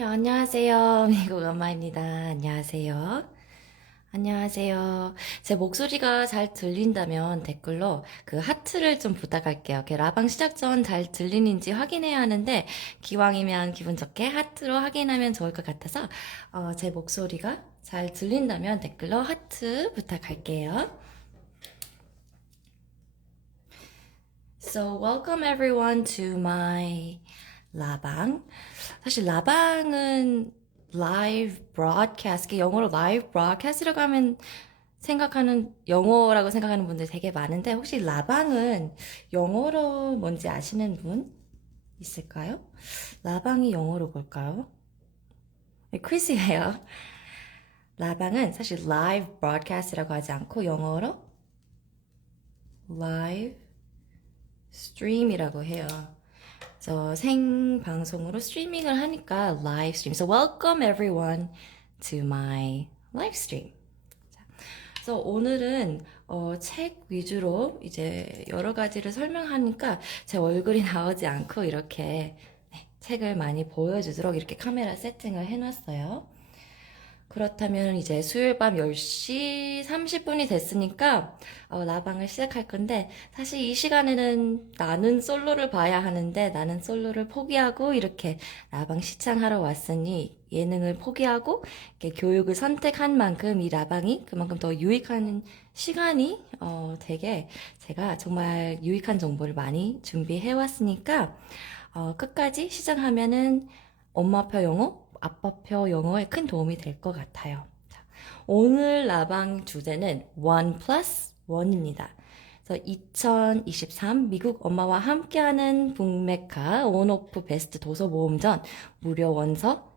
안녕하세요. 미국 엄마입니다. 안녕하세요. 안녕하세요. 제 목소리가 잘 들린다면 댓글로 그 하트를 좀 부탁할게요. 라방 시작 전 잘 들리는지 확인해야 하는데 기왕이면 기분 좋게 하트로 확인하면 좋을 것 같아서 제 목소리가 잘 들린다면 댓글로 하트 부탁할게요. So welcome everyone to my 라방. 사실 라방은 live broadcast, 영어로 live broadcast이라고 하면 영어라고 생각하는 분들 되게 많은데 혹시 라방은 영어로 뭔지 아시는 분 있을까요? 라방이 영어로 뭘까요? 네, 퀴즈예요. 라방은 사실 live broadcast이라고 하지 않고 영어로 live stream이라고 해요. 그래서 생방송으로 스트리밍을 하니까 live stream. So welcome everyone to my live stream. 그래서 오늘은 책 위주로 이제 여러 가지를 설명하니까 제 얼굴이 나오지 않고 이렇게 책을 많이 보여주도록 이렇게 카메라 세팅을 해놨어요. 그렇다면 이제 수요일 밤 10시 30분이 됐으니까 라방을 시작할 건데 사실 이 시간에는 나는 솔로를 봐야 하는데 나는 솔로를 포기하고 이렇게 라방 시청하러 왔으니 예능을 포기하고 이렇게 교육을 선택한 만큼 이 라방이 그만큼 더 유익한 시간이 되게 제가 정말 유익한 정보를 많이 준비해 왔으니까 끝까지 시청하면은 엄마표 영어 아빠표 영어에 큰 도움이 될 것 같아요. 자, 오늘 라방 주제는 One Plus One입니다. 그래서 2023 미국 엄마와 함께하는 북메카 온오프 베스트 도서 모음전 무료 원서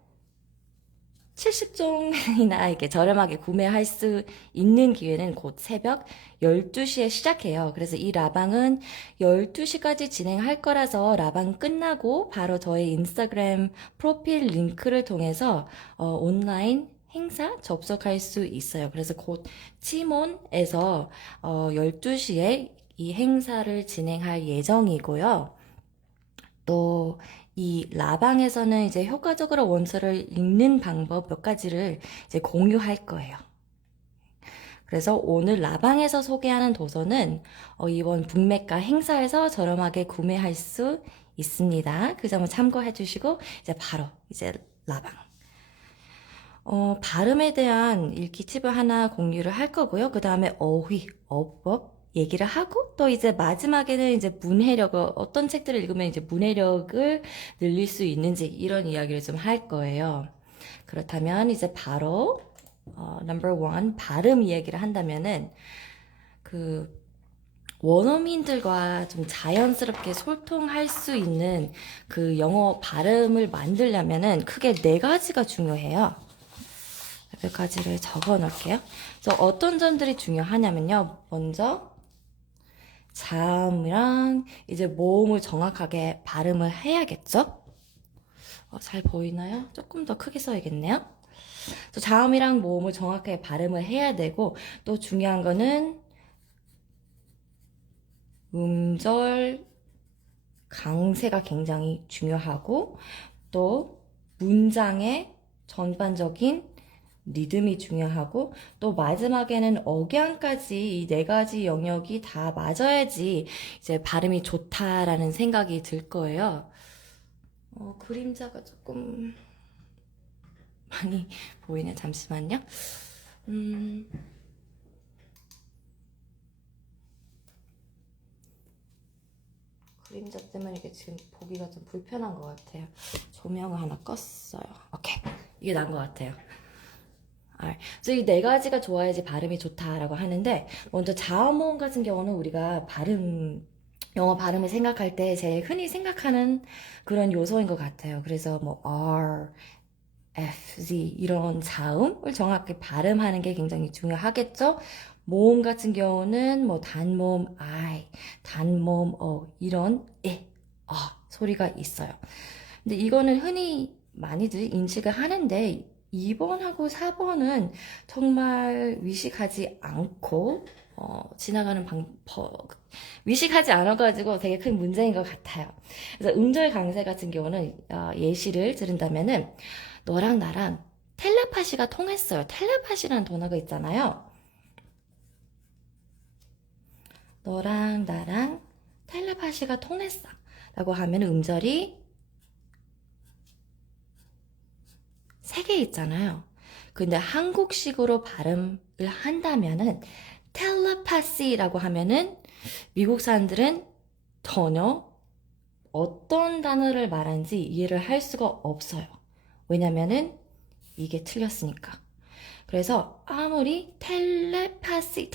70종이나 이렇게 저렴하게 구매할 수 있는 기회는 곧 새벽 12시에 시작해요. 그래서 이 라방은 12시까지 진행할 거라서 라방 끝나고 바로 저의 인스타그램 프로필 링크를 통해서 온라인 행사 접속할 수 있어요. 그래서 곧 치몬에서 12시에 이 행사를 진행할 예정이고요. 또 이 라방에서는 이제 효과적으로 원서를 읽는 방법 몇 가지를 이제 공유할 거예요. 그래서 오늘 라방에서 소개하는 도서는 이번 북메카 행사에서 저렴하게 구매할 수 있습니다. 그 점을 참고해 주시고 이제 바로 이제 라방. 발음에 대한 읽기 팁을 하나 공유를 할 거고요. 그 다음에 어휘, 어법 얘기를 하고 또 이제 마지막에는 이제 문해력을 어떤 책들을 읽으면 이제 문해력을 늘릴 수 있는지 이런 이야기를 좀 할 거예요. 그렇다면 이제 바로 number one 발음 이야기를 한다면은 그 원어민들과 좀 자연스럽게 소통할 수 있는 그 영어 발음을 만들려면은 크게 네 가지가 중요해요. 몇 가지를 적어 놓을게요. 그래서 어떤 점들이 중요하냐면요. 먼저 자음이랑 이제 모음을 정확하게 발음을 해야겠죠? 잘 보이나요? 조금 더 크게 써야겠네요. 그래서 자음이랑 모음을 정확하게 발음을 해야 되고 또 중요한 거는 음절 강세가 굉장히 중요하고 또 문장의 전반적인 리듬이 중요하고 또 마지막에는 억양까지 이 네 가지 영역이 다 맞아야지 이제 발음이 좋다라는 생각이 들 거예요. 그림자가 조금 많이 보이네. 잠시만요. 그림자 때문에 이게 지금 보기가 좀 불편한 것 같아요. 조명을 하나 껐어요. 오케이. 이게 나은 것 같아요. 그래서 이 네 가지가 좋아야지 발음이 좋다라고 하는데 먼저 자음모음 같은 경우는 우리가 영어 발음을 생각할 때 제일 흔히 생각하는 그런 요소인 것 같아요. 그래서 뭐 R, F, Z 이런 자음을 정확히 발음하는 게 굉장히 중요하겠죠. 모음 같은 경우는 뭐 단모음 I, 단모음 이런 소리가 있어요. 근데 이거는 흔히 많이들 인식을 하는데 2번하고 4번은 정말 위식하지 않고 지나가는 위식하지 않아가지고 되게 큰 문제인 것 같아요. 그래서 음절 강세 같은 경우는 예시를 들은다면은 너랑 나랑 텔레파시가 통했어요. 텔레파시라는 단어가 있잖아요. 너랑 나랑 텔레파시가 통했어 라고 하면 음절이 3개 있잖아요. 근데 한국식으로 발음을 한다면은 텔레파시라고 하면은 미국 사람들은 전혀 어떤 단어를 말하는지 이해를 할 수가 없어요. 왜냐면은 이게 틀렸으니까. 그래서 아무리 텔레파시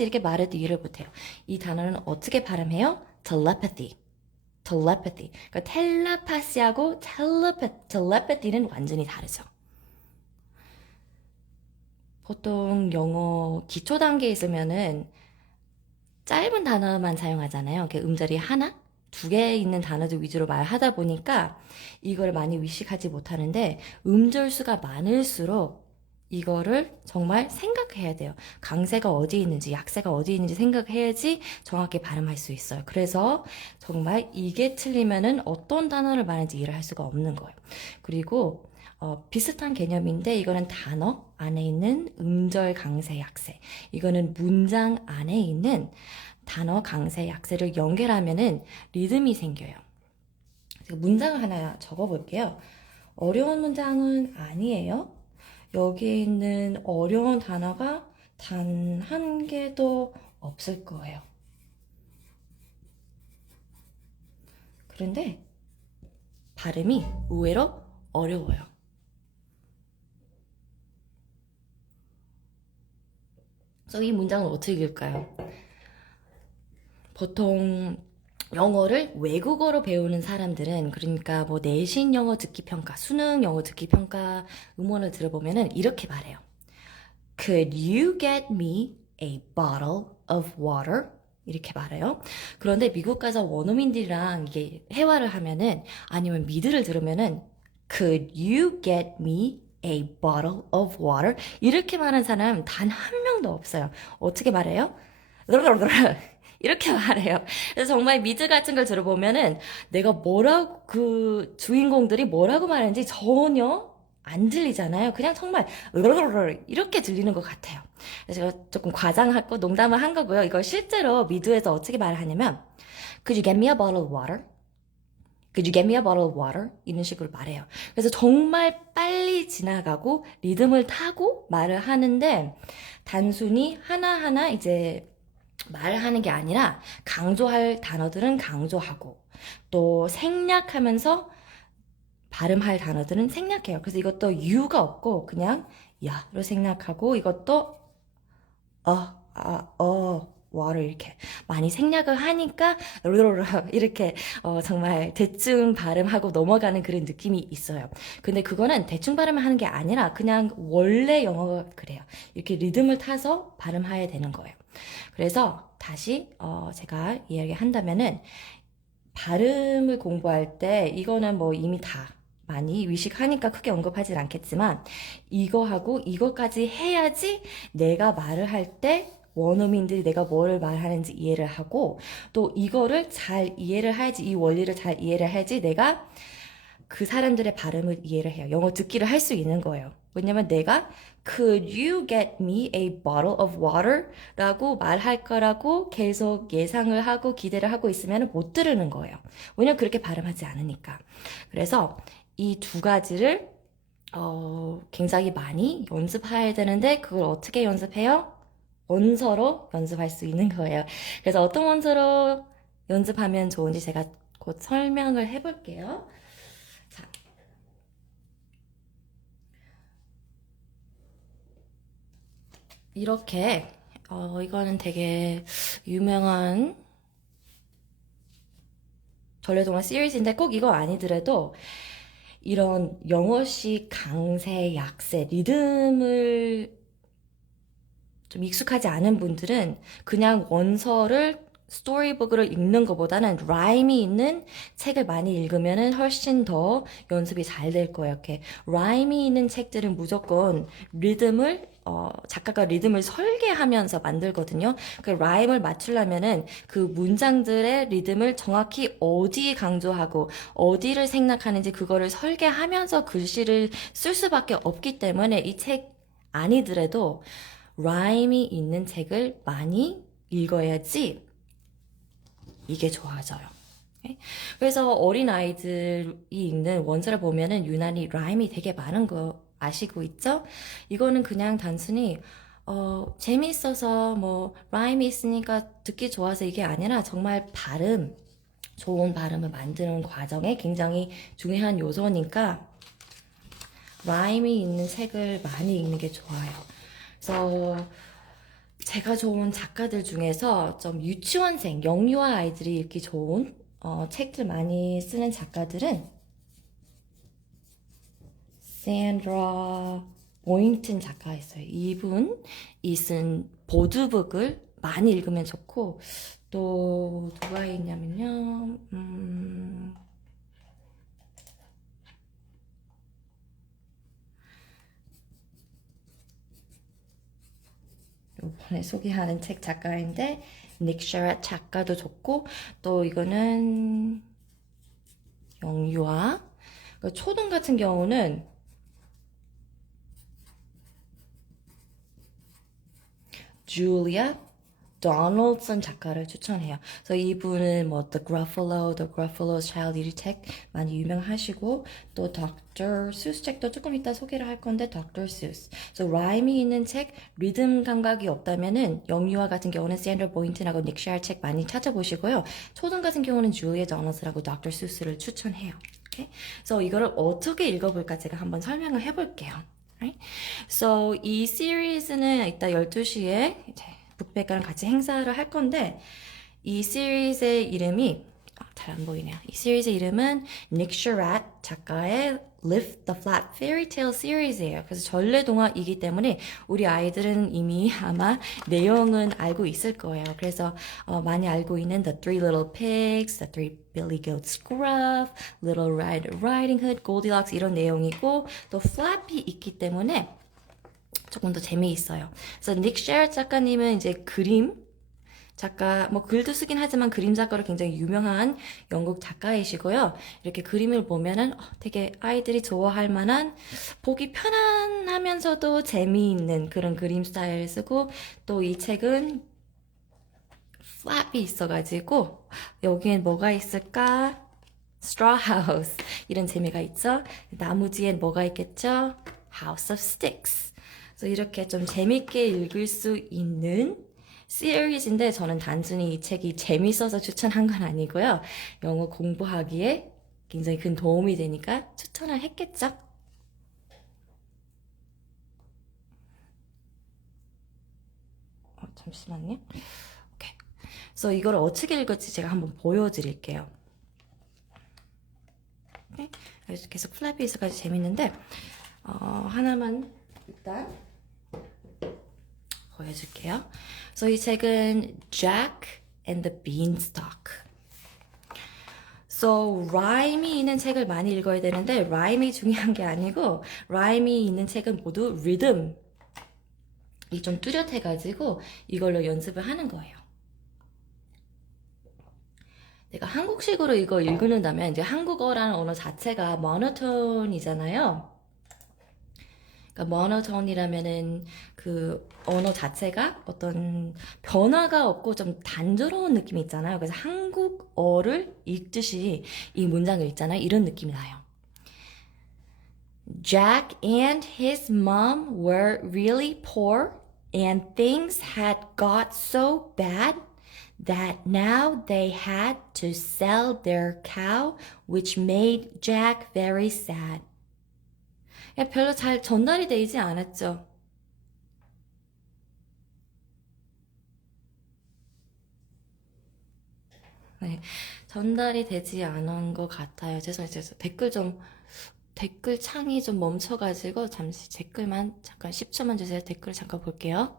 이렇게 말해도 이해를 못해요. 이 단어는 어떻게 발음해요? telepathy. 그러니까 텔레파시하고 텔레파티는 완전히 다르죠. 보통 영어 기초 단계에 있으면은 짧은 단어만 사용하잖아요. 음절이 하나, 2개 있는 단어들 위주로 말하다 보니까 이걸 많이 위식하지 못하는데 음절 수가 많을수록 이거를 정말 생각해야 돼요. 강세가 어디 있는지, 약세가 어디 있는지 생각해야지 정확히 발음할 수 있어요. 그래서 정말 이게 틀리면은 어떤 단어를 말하는지 이해를 할 수가 없는 거예요. 그리고 비슷한 개념인데 이거는 단어 안에 있는 음절 강세 약세, 이거는 문장 안에 있는 단어 강세 약세를 연결하면은 리듬이 생겨요. 문장을 하나 적어볼게요. 어려운 문장은 아니에요. 여기에 있는 어려운 단어가 단 한 개도 없을 거예요. 그런데 발음이 의외로 어려워요. 그래서 이 문장은 어떻게 읽을까요? 보통 영어를 외국어로 배우는 사람들은, 그러니까 뭐 내신 영어 듣기 평가, 수능 영어 듣기 평가 음원을 들어보면은 이렇게 말해요. Could you get me a bottle of water? 이렇게 말해요. 그런데 미국 가서 원어민들이랑 이게 회화를 하면은, 아니면 미드를 들으면은 Could you get me a bottle of water? 이렇게 말하는 사람 단 한 명도 없어요. 어떻게 말해요? 이렇게 말해요. 그래서 정말 미드 같은 걸 들어보면은 내가 뭐라고, 그 주인공들이 뭐라고 말하는지 전혀 안 들리잖아요. 그냥 정말 이렇게 들리는 것 같아요. 그래서 제가 조금 과장하고 농담을 한 거고요. 이걸 실제로 미드에서 어떻게 말을 하냐면 Could you get me a bottle of water? Could you get me a bottle of water? 이런 식으로 말해요. 그래서 정말 빨리 지나가고 리듬을 타고 말을 하는데 단순히 하나하나 이제 말하는 게 아니라 강조할 단어들은 강조하고 또 생략하면서 발음할 단어들은 생략해요. 그래서 이것도 you가 없고 그냥 야로 생략하고 이것도 water 이렇게 많이 생략을 하니까 이렇게 정말 대충 발음하고 넘어가는 그런 느낌이 있어요. 근데 그거는 대충 발음을 하는 게 아니라 그냥 원래 영어가 그래요. 이렇게 리듬을 타서 발음해야 되는 거예요. 그래서 다시 제가 이야기한다면은 발음을 공부할 때 이거는 뭐 이미 다 많이 위식하니까 크게 언급하진 않겠지만 이거하고 이거까지 해야지 내가 말을 할 때 원어민들이 내가 뭐를 말하는지 이해를 하고 또 이거를 잘 이해를 해야지, 이 원리를 잘 이해를 해야지 내가 그 사람들의 발음을 이해를 해요. 영어 듣기를 할 수 있는 거예요. 왜냐면 내가 Could you get me a bottle of water? 라고 말할 거라고 계속 예상을 하고 기대를 하고 있으면 못 들으는 거예요. 왜냐면 그렇게 발음하지 않으니까. 그래서 이 2가지를 굉장히 많이 연습해야 되는데 그걸 어떻게 연습해요? 원서로 연습할 수 있는 거예요. 그래서 어떤 원서로 연습하면 좋은지 제가 곧 설명을 해볼게요. 자, 이렇게 이거는 되게 유명한 전래동화 시리즈인데 꼭 이거 아니더라도 이런 영어식 강세, 약세, 리듬을 좀 익숙하지 않은 분들은 그냥 원서를 스토리북을 읽는 것보다는 라임이 있는 책을 많이 읽으면 훨씬 더 연습이 잘 될 거예요. 이렇게 라임이 있는 책들은 무조건 작가가 리듬을 설계하면서 만들거든요. 그 라임을 맞추려면은 그 문장들의 리듬을 정확히 어디 강조하고 어디를 생략하는지 그거를 설계하면서 글씨를 쓸 수밖에 없기 때문에 이 책 아니더라도 라임이 있는 책을 많이 읽어야지 이게 좋아져요. 오케이? 그래서 어린아이들이 읽는 원서를 보면은 유난히 라임이 되게 많은 거 아시고 있죠? 이거는 그냥 단순히 재미있어서 뭐 라임이 있으니까 듣기 좋아서 이게 아니라 정말 좋은 발음을 만드는 과정에 굉장히 중요한 요소니까 라임이 있는 책을 많이 읽는 게 좋아요. 그래서 제가 좋은 작가들 중에서 좀 유치원생, 영유아 아이들이 읽기 좋은 책들 많이 쓰는 작가들은 샌드라 보인튼 작가 있어요. 이분이 쓴 보드북을 많이 읽으면 좋고 또 누가 있냐면요. 이번에 소개하는 책 작가인데 닉 셔럿 작가도 좋고 또 이거는 영유아 초등 같은 경우는 줄리아 도널드슨 작가를 추천해요. 그래서 이분은 뭐 The Gruffalo's Child 이 책 많이 유명하시고 또 Dr. Seuss 책도 조금 이따 소개를 할 건데 Dr. Seuss. 그래서 라임이 있는 책, 리듬 감각이 없다면은 영유아 같은 경우는 샌드라 보인튼하고 닉 셰어 책 많이 찾아보시고요. 초등 같은 경우는 줄리아 도널드라고 Dr. Seuss를 추천해요. 오케이? 그래서 이거를 어떻게 읽어볼까 제가 한번 설명을 해볼게요. Right? So 이 시리즈는 이따 12시에 이제 북백과랑 같이 행사를 할 건데 이 시리즈의 이름이 잘 안 보이네요. 이 시리즈의 이름은 닉 셔럿 작가의 Lift the Flat Fairy Tale 시리즈예요. 그래서 전래동화이기 때문에 우리 아이들은 이미 아마 내용은 알고 있을 거예요. 그래서 많이 알고 있는 The Three Little Pigs, The Three Billy Goats Gruff, Little Red Riding Hood, Goldilocks 이런 내용이고 또 Flappy 있기 때문에 조금 더 재미있어요. 그래서 닉 셰럿 작가님은 이제 그림 작가, 뭐 글도 쓰긴 하지만 그림 작가로 굉장히 유명한 영국 작가이시고요. 이렇게 그림을 보면은 되게 아이들이 좋아할 만한 보기 편안하면서도 재미있는 그런 그림 스타일을 쓰고 또 이 책은 플랩이 있어가지고 여기엔 뭐가 있을까? Straw House 이런 재미가 있죠. 나무 뒤엔 뭐가 있겠죠? House of Sticks. 그래서 이렇게 좀 재밌게 읽을 수 있는 시리즈인데 저는 단순히 이 책이 재밌어서 추천한 건 아니고요. 영어 공부하기에 굉장히 큰 도움이 되니까 추천을 했겠죠. 잠시만요. 오케이. 그래서 이걸 어떻게 읽을지 제가 한번 보여드릴게요. 오케이. 그래서 계속 플래피 있어가지고 재밌는데 하나만 일단 보여줄게요. 그래서 이 책은 Jack and the Beanstalk. So, 라임이 있는 책을 많이 읽어야 되는데 라임이 중요한 게 아니고 라임이 있는 책은 모두 리듬이 좀 뚜렷해가지고 이걸로 연습을 하는 거예요. 내가 한국식으로 이거 읽는다면 이제 한국어라는 언어 자체가 모노톤이잖아요. 그러니까 모노톤이라면은 그 언어 자체가 어떤 변화가 없고 좀 단조로운 느낌이 있잖아요. 그래서 한국어를 읽듯이 이 문장을 읽잖아요. 이런 느낌이 나요. Jack and his mom were really poor and things had got so bad that now they had to sell their cow, which made Jack very sad. 별로 잘 전달이 되지 않았죠. 네, 전달이 되지 않은 것 같아요. 죄송해요. 댓글 창이 좀 멈춰가지고 잠시 댓글만 잠깐 10초만 주세요. 댓글 잠깐 볼게요.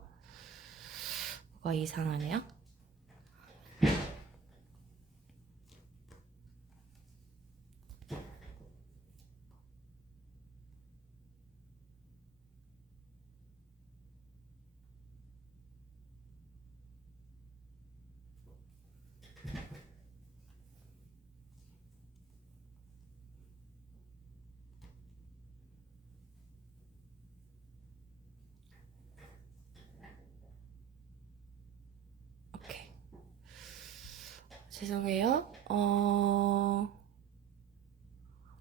뭐가 이상하네요. 죄송해요.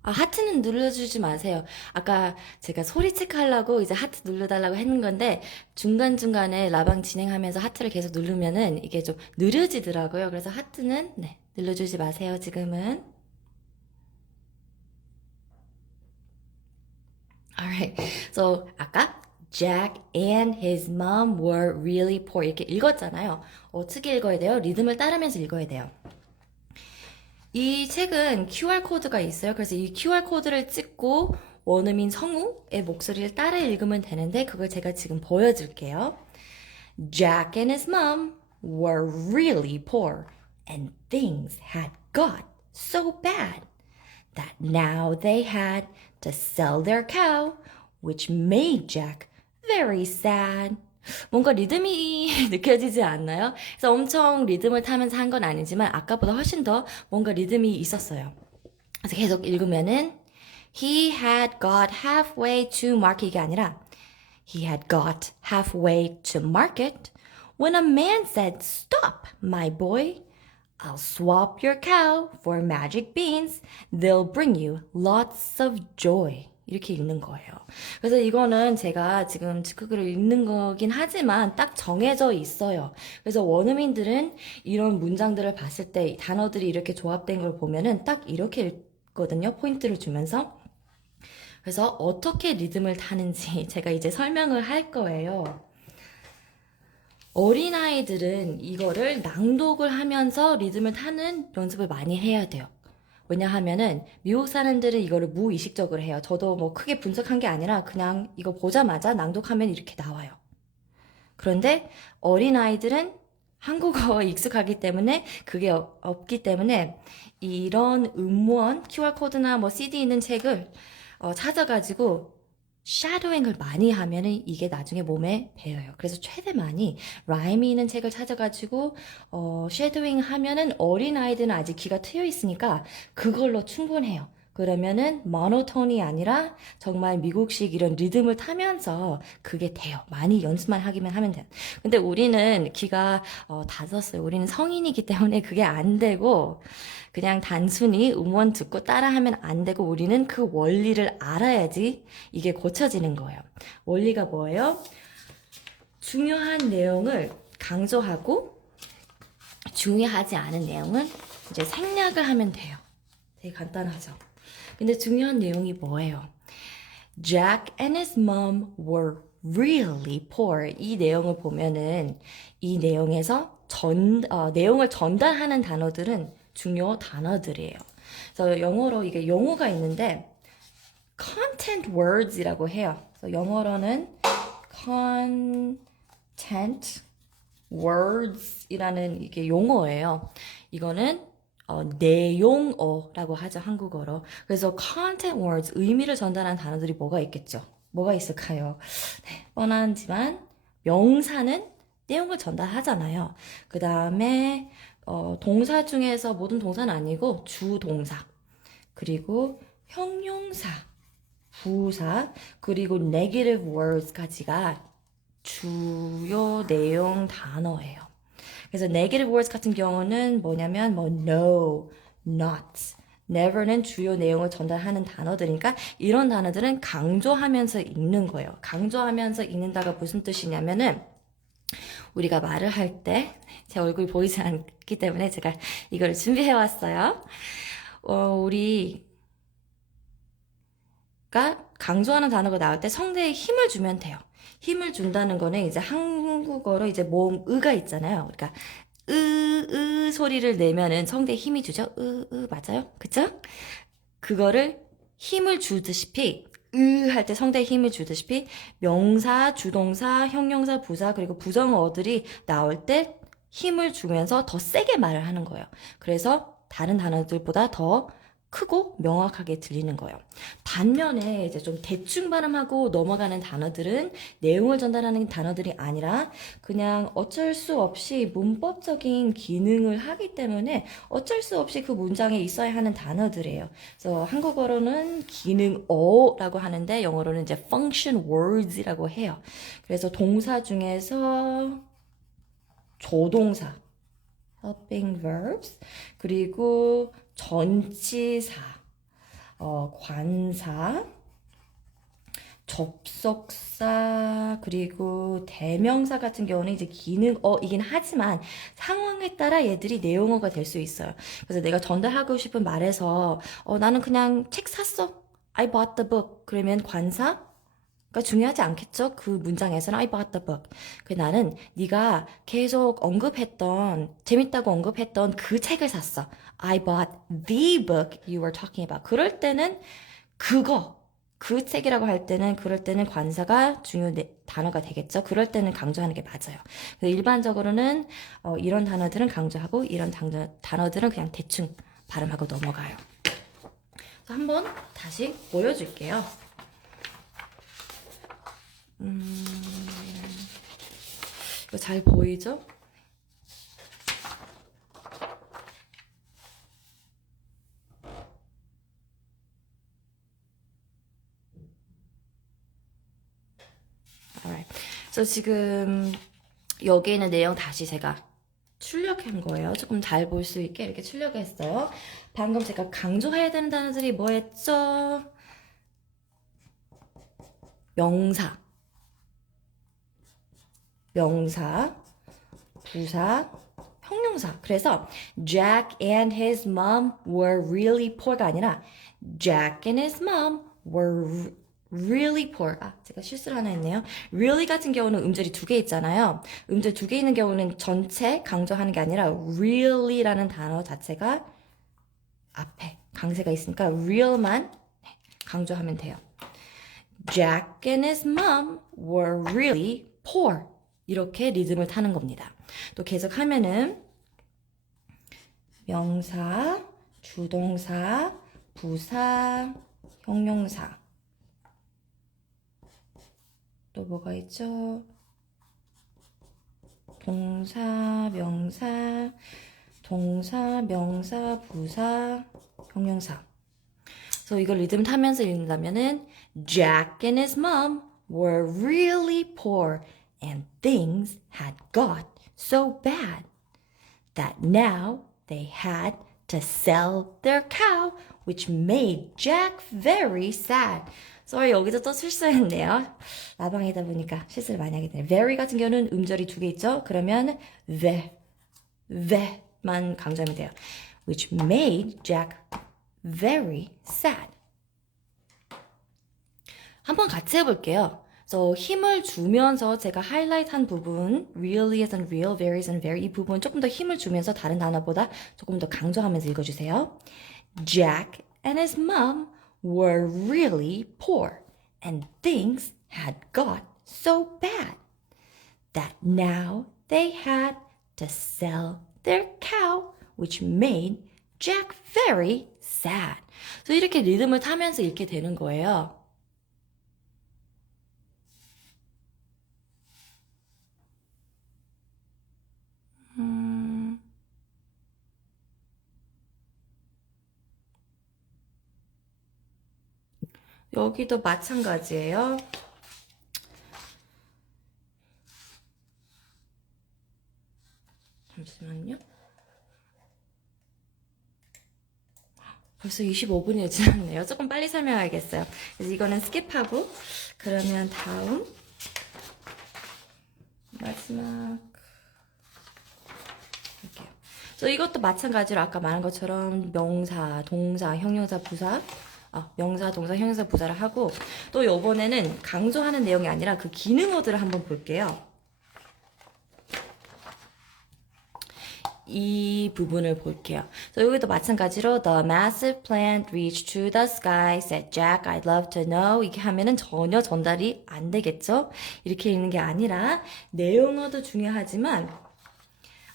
하트는 눌러주지 마세요. 아까 제가 소리 체크하려고 이제 하트 눌러달라고 했는 건데, 중간중간에 라방 진행하면서 하트를 계속 누르면은 이게 좀 느려지더라고요. 그래서 하트는, 네, 눌러주지 마세요, 지금은. Alright. So, 아까 Jack and his mom were really poor. 이렇게 읽었잖아요. 어떻게 읽어야 돼요? 리듬을 따르면서 읽어야 돼요. 이 책은 QR코드가 있어요. 그래서 이 QR코드를 찍고 원어민 성우의 목소리를 따라 읽으면 되는데 그걸 제가 지금 보여줄게요. Jack and his mom were really poor and things had got so bad that now they had to sell their cow, which made Jack very sad. 뭔가 리듬이 느껴지지 않나요? 그래서 엄청 리듬을 타면서 한 건 아니지만 아까보다 훨씬 더 뭔가 리듬이 있었어요. 그래서 계속 읽으면은 He had got halfway to market 이게 아니라 He had got halfway to market when a man said, Stop, my boy. I'll swap your cow for magic beans. They'll bring you lots of joy. 이렇게 읽는 거예요. 그래서 이거는 제가 지금 즉석으로 읽는 거긴 하지만 딱 정해져 있어요. 그래서 원어민들은 이런 문장들을 봤을 때 단어들이 이렇게 조합된 걸 보면은 딱 이렇게 읽거든요. 포인트를 주면서. 그래서 어떻게 리듬을 타는지 제가 이제 설명을 할 거예요. 어린아이들은 이거를 낭독을 하면서 리듬을 타는 연습을 많이 해야 돼요. 왜냐하면은 미국 사람들은 이거를 무의식적으로 해요. 저도 뭐 크게 분석한 게 아니라 그냥 이거 보자마자 낭독하면 이렇게 나와요. 그런데 어린아이들은 한국어에 익숙하기 때문에 그게 없기 때문에 이런 음원, QR코드나 뭐 CD 있는 책을 찾아가지고 샤도잉을 많이 하면은 이게 나중에 몸에 배어요. 그래서 최대 많이 라임이 있는 책을 찾아가지고 샤도잉 하면은 어린아이들은 아직 귀가 트여 있으니까 그걸로 충분해요. 그러면은 모노톤이 아니라 정말 미국식 이런 리듬을 타면서 그게 돼요. 많이 연습만 하기만 하면 돼요. 근데 우리는 귀가 닫았어요. 우리는 성인이기 때문에 그게 안 되고 그냥 단순히 음원 듣고 따라하면 안 되고 우리는 그 원리를 알아야지 이게 고쳐지는 거예요. 원리가 뭐예요? 중요한 내용을 강조하고 중요하지 않은 내용은 이제 생략을 하면 돼요. 되게 간단하죠. 근데 중요한 내용이 뭐예요? Jack and his mom were really poor. 이 내용을 보면은 이 내용에서 내용을 전달하는 단어들은 중요 단어들이에요. 그래서 영어로 이게 용어가 있는데 content words이라고 해요. 그래서 영어로는 content words이라는 이게 용어예요. 이거는 내용어라고 하죠, 한국어로. 그래서 content words, 의미를 전달하는 단어들이 뭐가 있겠죠? 뭐가 있을까요? 네, 뻔하지만 명사는 내용을 전달하잖아요. 그 다음에 동사 중에서 모든 동사는 아니고 주동사, 그리고 형용사, 부사, 그리고 negative words까지가 주요 내용 단어예요. 그래서 negative words 같은 경우는 뭐냐면 뭐 no, not, never는 주요 내용을 전달하는 단어들이니까 이런 단어들은 강조하면서 읽는 거예요. 강조하면서 읽는다가 무슨 뜻이냐면은 우리가 말을 할 때 제 얼굴이 보이지 않기 때문에 제가 이거를 준비해 왔어요. 우리가 강조하는 단어가 나올 때 성대에 힘을 주면 돼요. 힘을 준다는 거는 이제 한국어로 이제 모음 으가 있잖아요. 그러니까 으 소리를 내면은 성대에 힘이 주죠. 맞아요? 그쵸? 그거를 힘을 주듯이 할 때 성대에 힘을 주듯이 명사, 주동사, 형용사, 부사 그리고 부정어들이 나올 때 힘을 주면서 더 세게 말을 하는 거예요. 그래서 다른 단어들보다 더 크고 명확하게 들리는 거예요. 반면에 이제 좀 대충 발음하고 넘어가는 단어들은 내용을 전달하는 단어들이 아니라 그냥 어쩔 수 없이 문법적인 기능을 하기 때문에 어쩔 수 없이 그 문장에 있어야 하는 단어들이에요. 그래서 한국어로는 기능어라고 하는데 영어로는 이제 function words이라고 해요. 그래서 동사 중에서 조동사, helping verbs. 그리고 전치사, 관사, 접속사, 그리고 대명사 같은 경우는 이제 기능어이긴 하지만 상황에 따라 얘들이 내용어가 될 수 있어요. 그래서 내가 전달하고 싶은 말에서 나는 그냥 책 샀어. I bought the book. 그러면 관사? 가 중요하지 않겠죠? 그 문장에서는 I bought the book. 나는 네가 계속 재밌다고 언급했던 그 책을 샀어. I bought the book you were talking about. 그럴 때는 그 책이라고 할 때는 그럴 때는 관사가 단어가 되겠죠. 그럴 때는 강조하는 게 맞아요. 일반적으로는 이런 단어들은 강조하고 이런 단어들은 그냥 대충 발음하고 넘어가요. 한번 다시 보여줄게요. 이거 잘 보이죠? Alright. 그래서 지금 여기 있는 내용 다시 제가 출력한 거예요. 조금 잘 볼 수 있게 이렇게 출력했어요. 방금 제가 강조해야 되는 단어들이 뭐였죠? 명사, 부사, 형용사. 그래서 Jack and his mom were really poor가 아니라 Jack and his mom were really poor. 제가 실수를 하나 했네요. really 같은 경우는 음절이 2개 있잖아요. 음절 2개 있는 경우는 전체 강조하는 게 아니라 really라는 단어 자체가 앞에 강세가 있으니까 real만 강조하면 돼요. Jack and his mom were really poor. 이렇게 리듬을 타는 겁니다. 또 계속하면은 명사, 주동사, 부사, 형용사. 또 뭐가 있죠? 동사, 명사, 부사, 형용사. 그래서 이걸 리듬 타면서 읽는다면은 Jack and his mom were really poor and things had got so bad that now they had to sell their cow, which made Jack very sad. Sorry, 여기서 또 실수했네요. 라방이다 보니까 실수를 많이 하게 되네요. very 같은 경우는 음절이 2개 있죠? 그러면 the만 강조하면 돼요. Which made Jack very sad. 한번 같이 해볼게요. 그래서 힘을 주면서 제가 하이라이트한 부분 really as in real, very as in very 이 부분 조금 더 힘을 주면서 다른 단어보다 조금 더 강조하면서 읽어주세요. Jack and his mom were really poor and things had got so bad that now they had to sell their cow, which made Jack very sad. 그래서 이렇게 리듬을 타면서 읽게 되는 거예요. 여기도 마찬가지예요. 잠시만요. 벌써 25분이 지났네요. 조금 빨리 설명하겠어요. 그래서 이거는 스킵하고 그러면 다음 마지막 할게요. 그래서 이것도 마찬가지로 아까 말한 것처럼 명사, 동사, 형용사, 부사 명사, 동사, 형용사, 부사를 하고 또 이번에는 강조하는 내용이 아니라 그 기능어들을 한번 볼게요. 이 부분을 볼게요. 여기도 마찬가지로 The massive plant reached to the sky, said Jack, I'd love to know. 이렇게 하면은 전혀 전달이 안 되겠죠? 이렇게 읽는 게 아니라 내용어도 중요하지만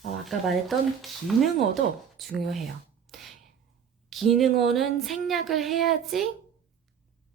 아까 말했던 기능어도 중요해요. 기능어는 생략을 해야지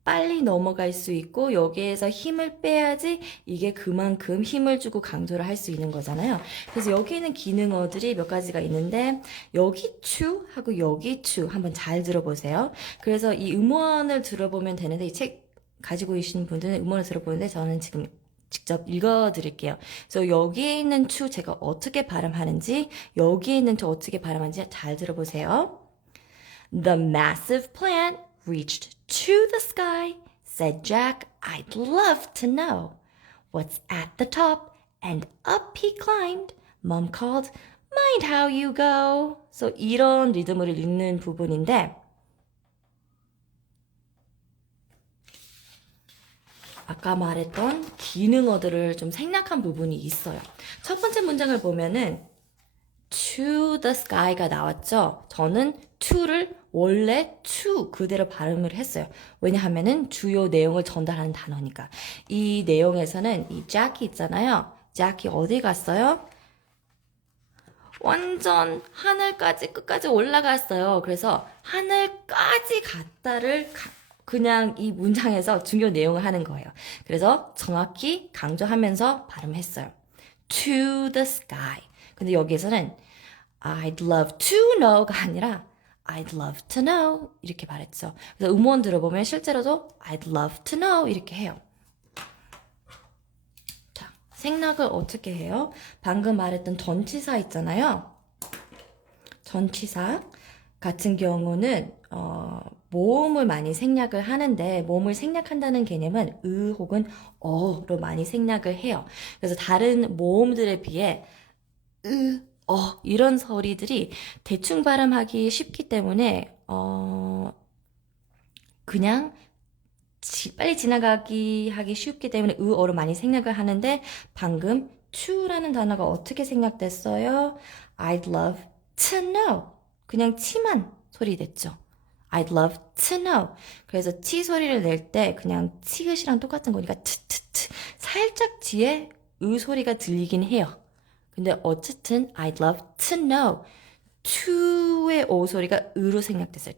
빨리 넘어갈 수 있고 여기에서 힘을 빼야지 이게 그만큼 힘을 주고 강조를 할 수 있는 거잖아요. 그래서 여기 있는 기능어들이 몇 가지가 있는데 여기 to 하고 여기 to 한번 잘 들어보세요. 그래서 이 음원을 들어보면 되는데 이 책 가지고 계신 분들은 음원을 들어보는데 저는 지금 직접 읽어드릴게요. 그래서 여기에 있는 to 제가 어떻게 발음하는지, 여기에 있는 to 어떻게 발음하는지 잘 들어보세요. The massive plant reached to the sky, said Jack. I'd love to know what's at the top. And up he climbed. Mom called, mind how you go. So 이런 리듬으로 읽는 부분인데 아까 말했던 기능어들을 좀 생략한 부분이 있어요. 첫 번째 문장을 보면은 to the sky가 나왔죠. 저는 to를 원래 to 그대로 발음을 했어요. 왜냐하면은 주요 내용을 전달하는 단어니까. 이 내용에서는 이 잭이 있잖아요. 잭이 어디 갔어요? 완전 하늘까지 끝까지 올라갔어요. 그래서 하늘까지 갔다를 그냥 이 문장에서 중요 내용을 하는 거예요. 그래서 정확히 강조하면서 발음했어요. To the sky. 근데 여기에서는 I'd love to know가 아니라 I'd love to know 이렇게 말했죠. 그래서 음원 들어보면 실제로도 I'd love to know 이렇게 해요. 자, 생략을 어떻게 해요? 방금 말했던 전치사 있잖아요. 전치사 같은 경우는 모음을 많이 생략을 하는데 모음을 생략한다는 개념은 혹은 어로 많이 생략을 해요. 그래서 다른 모음들에 비해 이런 소리들이 대충 발음하기 쉽기 때문에 그냥 빨리 지나가기 하기 쉽기 때문에 어로 많이 생략을 하는데 방금 to라는 단어가 어떻게 생략됐어요? I'd love to know. 그냥 치만 소리 됐죠. I'd love to know. 그래서 치 소리를 낼 때 그냥 치읓이랑 똑같은 거니까 트트트 살짝 뒤에 소리가 들리긴 해요. 근데 어쨌든 I'd love to know. to의 오 소리가 으로 생략됐어요.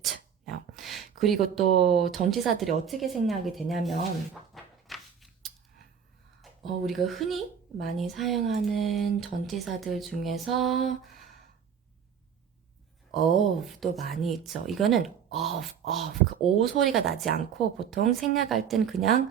그리고 또 전치사들이 어떻게 생략이 되냐면 우리가 흔히 많이 사용하는 전치사들 중에서 of도 많이 있죠. 이거는 of 그 오 소리가 나지 않고 보통 생략할 땐 그냥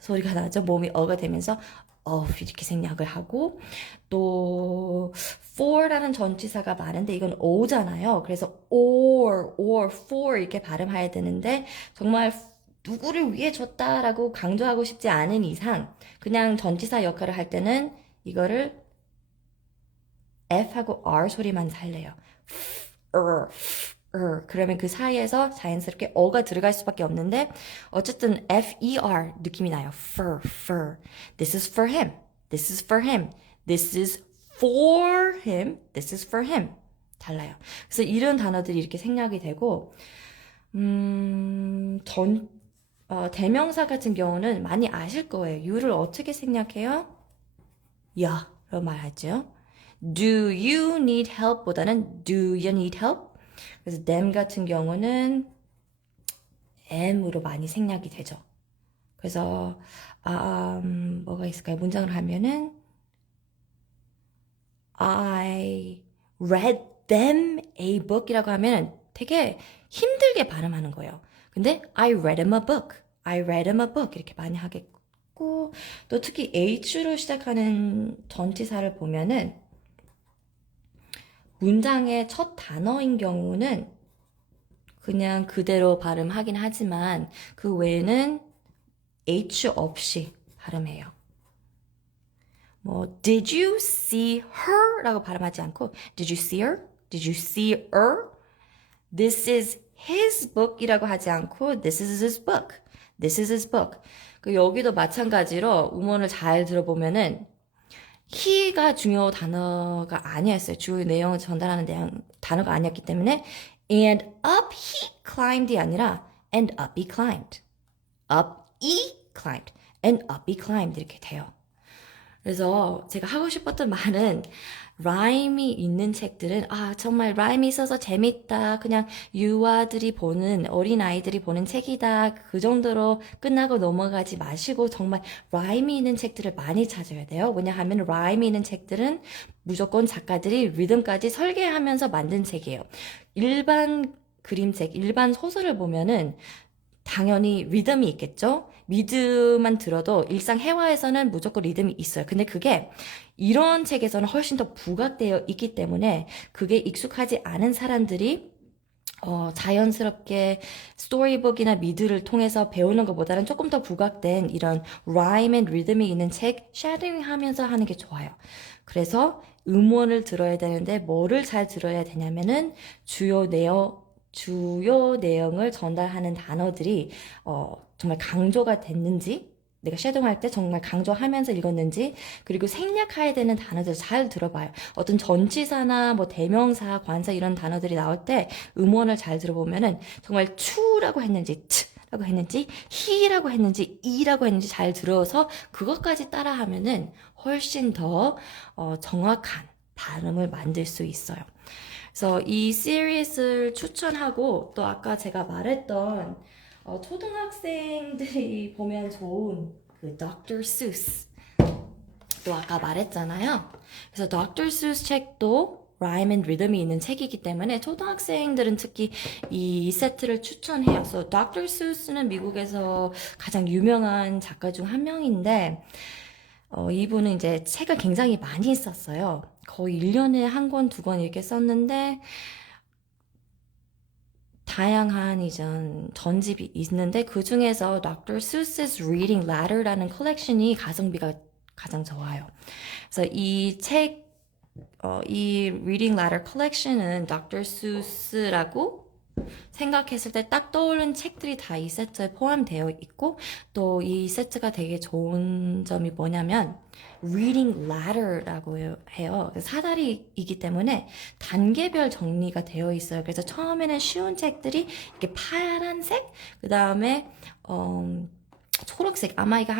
소리가 나죠. 몸이 어가 되면서 of 이렇게 생략을 하고 또 for라는 전치사가 많은데 이건 o잖아요. 그래서 or for 이렇게 발음해야 되는데 정말 누구를 위해 줬다라고 강조하고 싶지 않은 이상 그냥 전치사 역할을 할 때는 이거를 F하고 R 소리만 살려요. 그러면 그 사이에서 자연스럽게 어가 들어갈 수밖에 없는데 어쨌든 F-E-R 느낌이 나요. fur. This is for him. This is for him. This is for him. This is for him. 달라요. 그래서 이런 단어들이 이렇게 생략이 되고 대명사 같은 경우는 많이 아실 거예요. you를 어떻게 생략해요? 야로 말하죠. Do you need help? 보다는 do you need help? 그래서 them 같은 경우는 am으로 많이 생략이 되죠. 그래서 뭐가 있을까요? 문장을 하면은 I read them a book 이라고 하면 되게 힘들게 발음하는 거예요. 근데 I read him a book. I read him a book 이렇게 많이 하겠고 또 특히 H로 시작하는 전치사를 보면은 문장의 첫 단어인 경우는 그냥 그대로 발음하긴 하지만 그 외에는 H 없이 발음해요. 뭐 Did you see her? 라고 발음하지 않고 Did you see her? Did you see her? This is his book 이라고 하지 않고 This is his book. This is his book. 여기도 마찬가지로 음원을 잘 들어보면은 he가 중요 단어가 아니었어요. 주요 내용을 전달하는 단어가 아니었기 때문에 and up he climbed이 아니라 and up he climbed. up he climbed. and up he climbed 이렇게 돼요. 그래서 제가 하고 싶었던 말은 라임이 있는 책들은 정말 라임이 있어서 재밌다. 그냥 유아들이 보는 어린아이들이 보는 책이다. 그 정도로 끝나고 넘어가지 마시고 정말 라임이 있는 책들을 많이 찾아야 돼요. 왜냐하면 라임이 있는 책들은 무조건 작가들이 리듬까지 설계하면서 만든 책이에요. 일반 그림책, 일반 소설을 보면은 당연히 리듬이 있겠죠? 미드만 들어도 일상 회화에서는 무조건 리듬이 있어요. 근데 그게 이런 책에서는 훨씬 더 부각되어 있기 때문에 그게 익숙하지 않은 사람들이 자연스럽게 스토리북이나 미드를 통해서 배우는 것보다는 조금 더 부각된 이런 라임 앤 리듬이 있는 책 쉐도잉 하면서 하는 게 좋아요. 그래서 음원을 들어야 되는데 뭐를 잘 들어야 되냐면은 주요 내용을 전달하는 단어들이 정말 강조가 됐는지 내가 쉐도잉할 때 정말 강조하면서 읽었는지 그리고 생략해야 되는 단어들 잘 들어봐요. 어떤 전치사나 뭐 대명사, 관사 이런 단어들이 나올 때 음원을 잘 들어보면은 정말 추라고 했는지 라고 했는지 히라고 했는지 이라고 했는지 잘 들어서 그것까지 따라하면은 훨씬 더 정확한 발음을 만들 수 있어요. 그래서 이 시리즈를 추천하고 또 아까 제가 말했던 초등학생들이 보면 좋은 그 Dr. Seuss 또 아까 말했잖아요. 그래서 Dr. Seuss 책도 라임 앤 리듬이 있는 책이기 때문에 초등학생들은 특히 이 세트를 추천해요. 그래서 Dr. Seuss는 미국에서 가장 유명한 작가 중 한 명인데 이분은 이제 책을 굉장히 많이 썼어요. 거의 1년에 한 권, 두 권 이렇게 썼는데 다양한 이전 전집이 있는데 그 중에서 Dr. Seuss's Reading Ladder라는 컬렉션이 가성비가 가장 좋아요. 그래서 이 Reading Ladder 컬렉션은 Dr. Seuss라고 생각했을 때 딱 떠오르는 책들이 다 이 세트에 포함되어 있고 또 이 세트가 되게 좋은 점이 뭐냐면 reading ladder라고 해요. 사다리이기 때문에 단계별 정리가 되어 있어요. 그래서 처음에는 쉬운 책들이 이렇게 파란색, 그 다음에 초록색. 아마 이거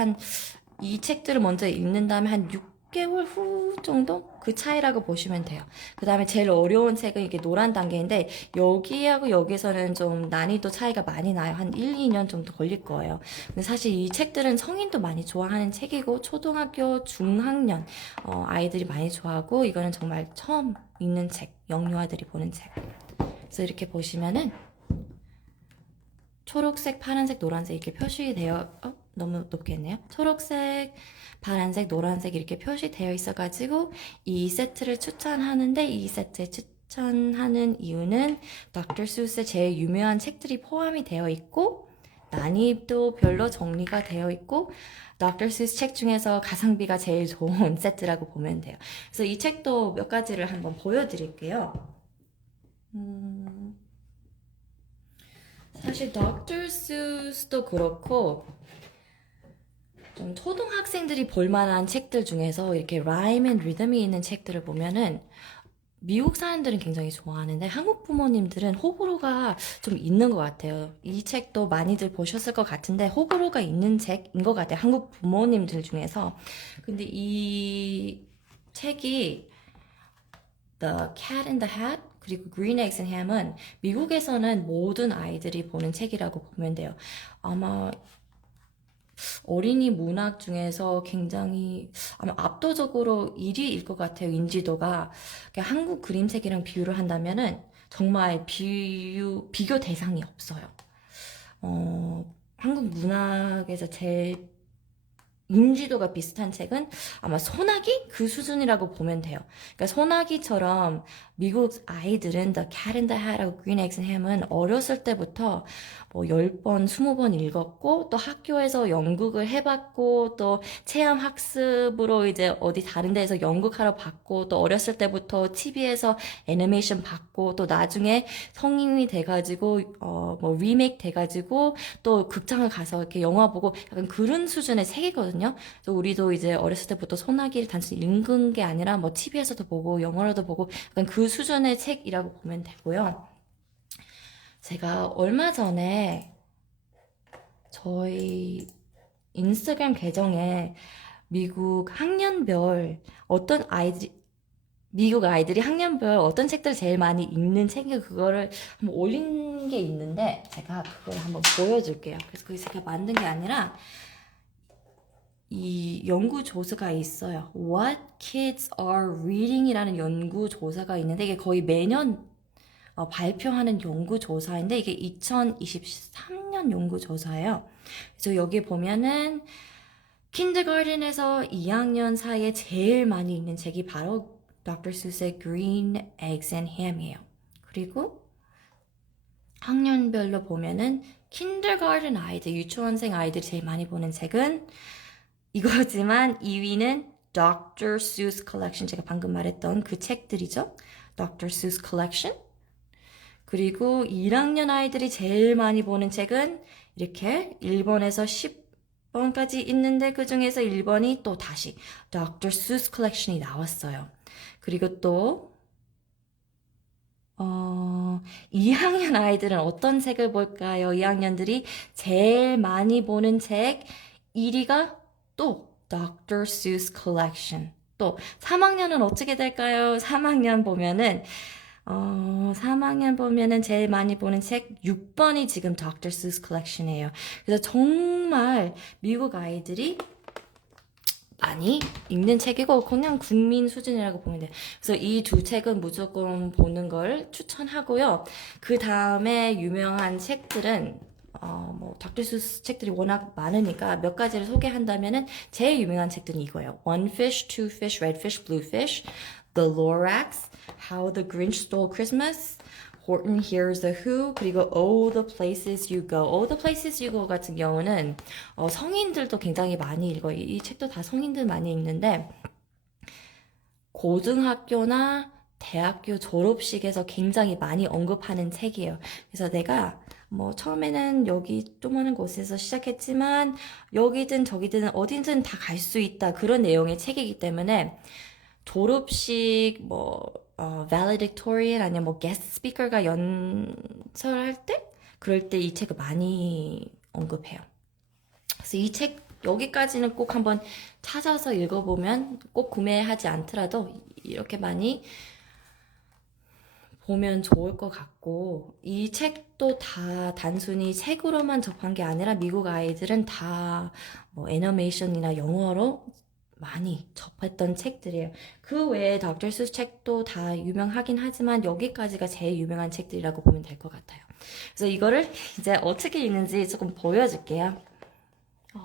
이 책들을 먼저 읽는 다음에 한 6개월 후 정도? 그 차이라고 보시면 돼요. 그 다음에 제일 어려운 책은 이게 노란 단계인데 여기하고 여기서는 좀 난이도 차이가 많이 나요. 한 1, 2년 정도 걸릴 거예요. 근데 사실 이 책들은 성인도 많이 좋아하는 책이고 초등학교 중학년 아이들이 많이 좋아하고 이거는 정말 처음 읽는 책, 영유아들이 보는 책. 그래서 이렇게 보시면은 초록색, 파란색, 노란색 이렇게 표시되어 너무 높게 했네요. 초록색, 파란색, 노란색 이렇게 표시되어 있어가지고 이 세트를 추천하는데 이 세트에 추천하는 이유는 Dr. Seuss의 제일 유명한 책들이 포함이 되어 있고 난이도 별로 정리가 되어 있고 Dr. Seuss 책 중에서 가성비가 제일 좋은 세트라고 보면 돼요. 그래서 이 책도 몇 가지를 한번 보여드릴게요. 사실 Dr. Seuss도 그렇고 좀 초등학생들이 볼만한 책들 중에서 이렇게 라임 앤 리듬이 있는 책들을 보면은 미국 사람들은 굉장히 좋아하는데 한국 부모님들은 호불호가 좀 있는 것 같아요. 이 책도 많이들 보셨을 것 같은데 호불호가 있는 책인 것 같아요. 한국 부모님들 중에서. 근데 이 책이 The Cat in the Hat 그리고 Green Eggs and Ham은 미국에서는 모든 아이들이 보는 책이라고 보면 돼요. 아마 어린이 문학 중에서 굉장히 아마 압도적으로 1위일 것 같아요. 인지도가. 한국 그림책이랑 비교를 한다면은 정말 비교 대상이 없어요. 한국 문학에서 제일 인지도가 비슷한 책은 아마 소나기? 그 수준이라고 보면 돼요. 그러니까 소나기처럼 미국 아이들은 The Cat in the Hat하고 Green Eggs and Ham은 어렸을 때부터 뭐 10번, 20번 읽었고 또 학교에서 연극을 해봤고 또 체험 학습으로 이제 어디 다른 데에서 연극하러 봤고 또 어렸을 때부터 TV에서 애니메이션 봤고 또 나중에 성인이 돼가지고 뭐 리메이크 돼가지고 또 극장을 가서 이렇게 영화 보고 약간 그런 수준의 책이거든요. 그래서 우리도 이제 어렸을 때부터 소나기를 단순히 읽은 게 아니라 뭐 TV에서도 보고 영화로도 보고 약간 그 수준의 책이라고 보면 되고요. 제가 얼마 전에 저희 인스타그램 계정에 미국 아이들이 학년별 어떤 책들을 제일 많이 읽는 책이 그거를 한번 올린 게 있는데 제가 그걸 한번 보여줄게요. 그래서 그게 제가 만든 게 아니라 이 연구 조사가 있어요. What Kids Are Reading 이라는 연구 조사가 있는데 이게 거의 매년 발표하는 연구조사인데 이게 2023년 연구조사예요. 그래서 여기 보면은 킨더가든에서 2학년 사이에 제일 많이 읽는 책이 바로 Dr. Seuss의 Green Eggs and Ham이에요. 그리고 학년별로 보면은 킨더가든 아이들, 유치원생 아이들이 제일 많이 보는 책은 이거지만 2위는 Dr. Seuss Collection, 제가 방금 말했던 그 책들이죠. Dr. Seuss Collection. 그리고 1학년 아이들이 제일 많이 보는 책은 이렇게 1번에서 10번까지 있는데 그 중에서 1번이 또 다시 Dr. Seuss Collection이 나왔어요. 그리고 또 2학년 아이들은 어떤 책을 볼까요? 2학년들이 제일 많이 보는 책 1위가 또 Dr. Seuss Collection. 또 3학년은 어떻게 될까요? 3학년 보면은 제일 많이 보는 책 6번이 지금 Dr. Seuss Collection이에요. 그래서 정말 미국 아이들이 많이 읽는 책이고 그냥 국민 수준이라고 보면 돼요. 그래서 이 두 책은 무조건 보는 걸 추천하고요. 그 다음에 유명한 책들은 닥터 수스 책들이 워낙 많으니까 몇 가지를 소개한다면은 제일 유명한 책들은 이거예요. One Fish, Two Fish, Red Fish, Blue Fish, The Lorax, How the Grinch Stole Christmas, Horton Hears the Who, 그리고 All the Places You Go. All the Places You Go 같은 경우는 성인들도 굉장히 많이 읽어요. 이 책도 다 성인들 많이 읽는데 고등학교나 대학교 졸업식에서 굉장히 많이 언급하는 책이에요. 그래서 내가 처음에는 여기 조그마한 곳에서 시작했지만 여기든 저기든 어디든 다 갈 수 있다. 그런 내용의 책이기 때문에 졸업식 valedictorian 아니면 guest speaker가 연설할 때 그럴 때 이 책을 많이 언급해요. 그래서 이 책 여기까지는 꼭 한번 찾아서 읽어보면 꼭 구매하지 않더라도 이렇게 많이 보면 좋을 것 같고 이 책도 다 단순히 책으로만 접한 게 아니라 미국 아이들은 다 애니메이션이나 영어로 많이 접했던 책들이에요. 그 외에 닥터 수스 책도 다 유명하긴 하지만 여기까지가 제일 유명한 책들이라고 보면 될 것 같아요. 그래서 이거를 이제 어떻게 읽는지 조금 보여줄게요.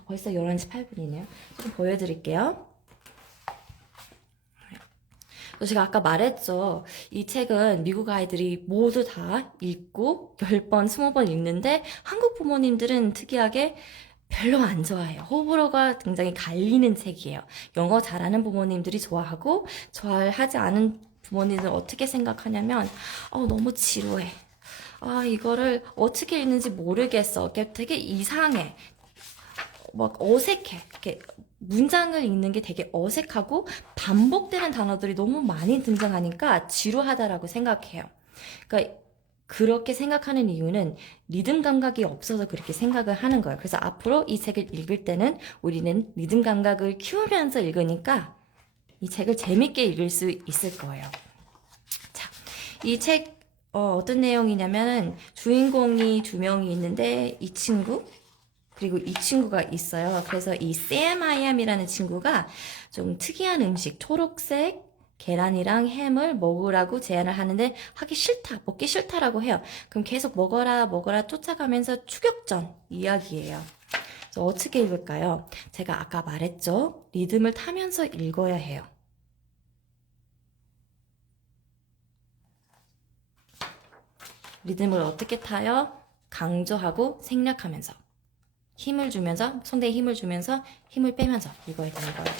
벌써 11시 8분이네요. 조금 보여드릴게요. 제가 아까 말했죠. 이 책은 미국 아이들이 모두 다 읽고 10번, 20번 읽는데 한국 부모님들은 특이하게 별로 안 좋아해요. 호불호가 굉장히 갈리는 책이에요. 영어 잘하는 부모님들이 좋아하고 좋아하지 않은 부모님들은 어떻게 생각하냐면 너무 지루해. 이거를 어떻게 읽는지 모르겠어. 되게 이상해. 막 어색해. 이렇게 문장을 읽는 게 되게 어색하고 반복되는 단어들이 너무 많이 등장하니까 지루하다라고 생각해요. 그러니까 그렇게 생각하는 이유는 리듬 감각이 없어서 그렇게 생각을 하는 거예요. 그래서 앞으로 이 책을 읽을 때는 우리는 리듬 감각을 키우면서 읽으니까 이 책을 재밌게 읽을 수 있을 거예요. 자, 이 책 어떤 내용이냐면은 주인공이 두 명이 있는데 이 친구 그리고 이 친구가 있어요. 그래서 이 Sam I Am이라는 친구가 좀 특이한 음식, 초록색 계란이랑 햄을 먹으라고 제안을 하는데 하기 싫다, 먹기 싫다라고 해요. 그럼 계속 먹어라 쫓아가면서 추격전 이야기예요. 그래서 어떻게 읽을까요? 제가 아까 말했죠. 리듬을 타면서 읽어야 해요. 리듬을 어떻게 타요? 강조하고 생략하면서. 힘을 주면서 성대에 힘을 주면서 힘을 빼면서 읽어야 되는 거예요.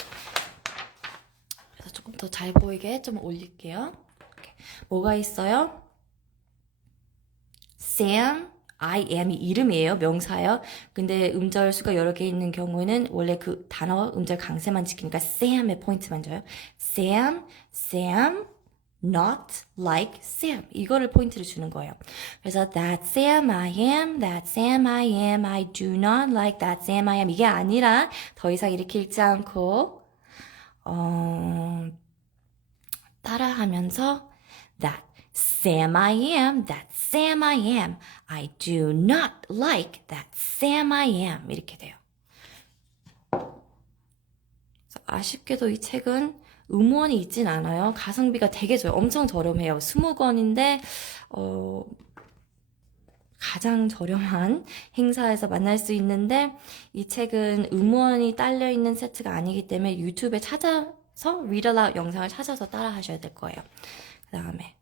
그래서 조금 더 잘 보이게 좀 올릴게요. 이렇게. 뭐가 있어요? Sam, I am이 이름이에요. 명사예요. 근데 음절 수가 여러 개 있는 경우에는 원래 그 단어 음절 강세만 지키니까 Sam의 포인트만 줘요. Sam, not like Sam. 이거를 포인트를 주는 거예요. 그래서 that Sam I am, that Sam I am, I do not like that Sam I am. 이게 아니라 더 이상 이렇게 읽지 않고 따라하면서 that Sam I am, that Sam I am, I do not like that Sam I am. 이렇게 돼요. 아쉽게도 이 책은 음원이 있진 않아요. 가성비가 되게 좋아요. 엄청 저렴해요. 20권인데 가장 저렴한 행사에서 만날 수 있는데 이 책은 음원이 딸려 있는 세트가 아니기 때문에 유튜브에 찾아서 Read Aloud 영상을 찾아서 따라 하셔야 될 거예요. 그 다음에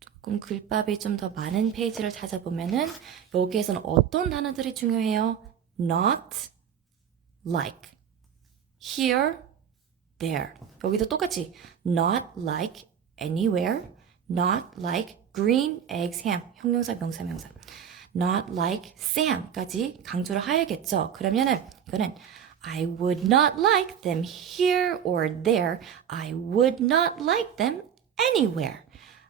조금 글밥이 좀 더 많은 페이지를 찾아보면은 여기에서는 어떤 단어들이 중요해요? Not, like, here, there. 여기도 똑같이 not like anywhere, not like green eggs ham. 형용사, 명사, 명사. not like Sam까지 강조를 해야겠죠. 그러면은 이거는 I would not like them here or there. I would not like them anywhere.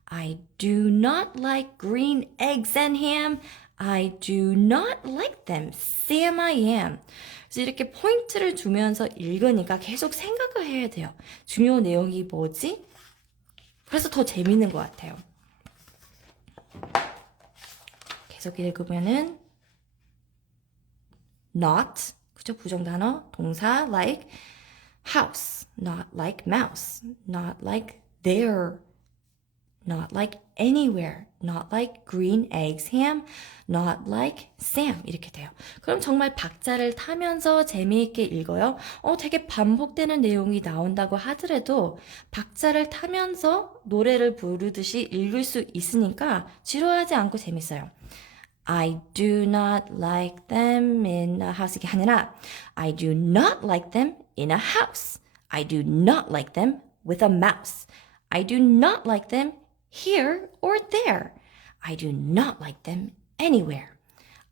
I do not like green eggs and ham. I do not like them. Sam I am. 그래서 이렇게 포인트를 주면서 읽으니까 계속 생각을 해야 돼요. 중요한 내용이 뭐지? 그래서 더 재밌는 것 같아요. 계속 읽으면은 not, 그죠? 부정단어, 동사 like house, not like mouse, not like there, not like anywhere, not like green eggs ham, not like Sam 이렇게 돼요. 그럼 정말 박자를 타면서 재미있게 읽어요. 되게 반복되는 내용이 나온다고 하더라도 박자를 타면서 노래를 부르듯이 읽을 수 있으니까 지루하지 않고 재밌어요. I do not like them in a house 이게 아니라 I do not like them in a house. I do not like them with a mouse. I do not like them here or there. I do not like them anywhere.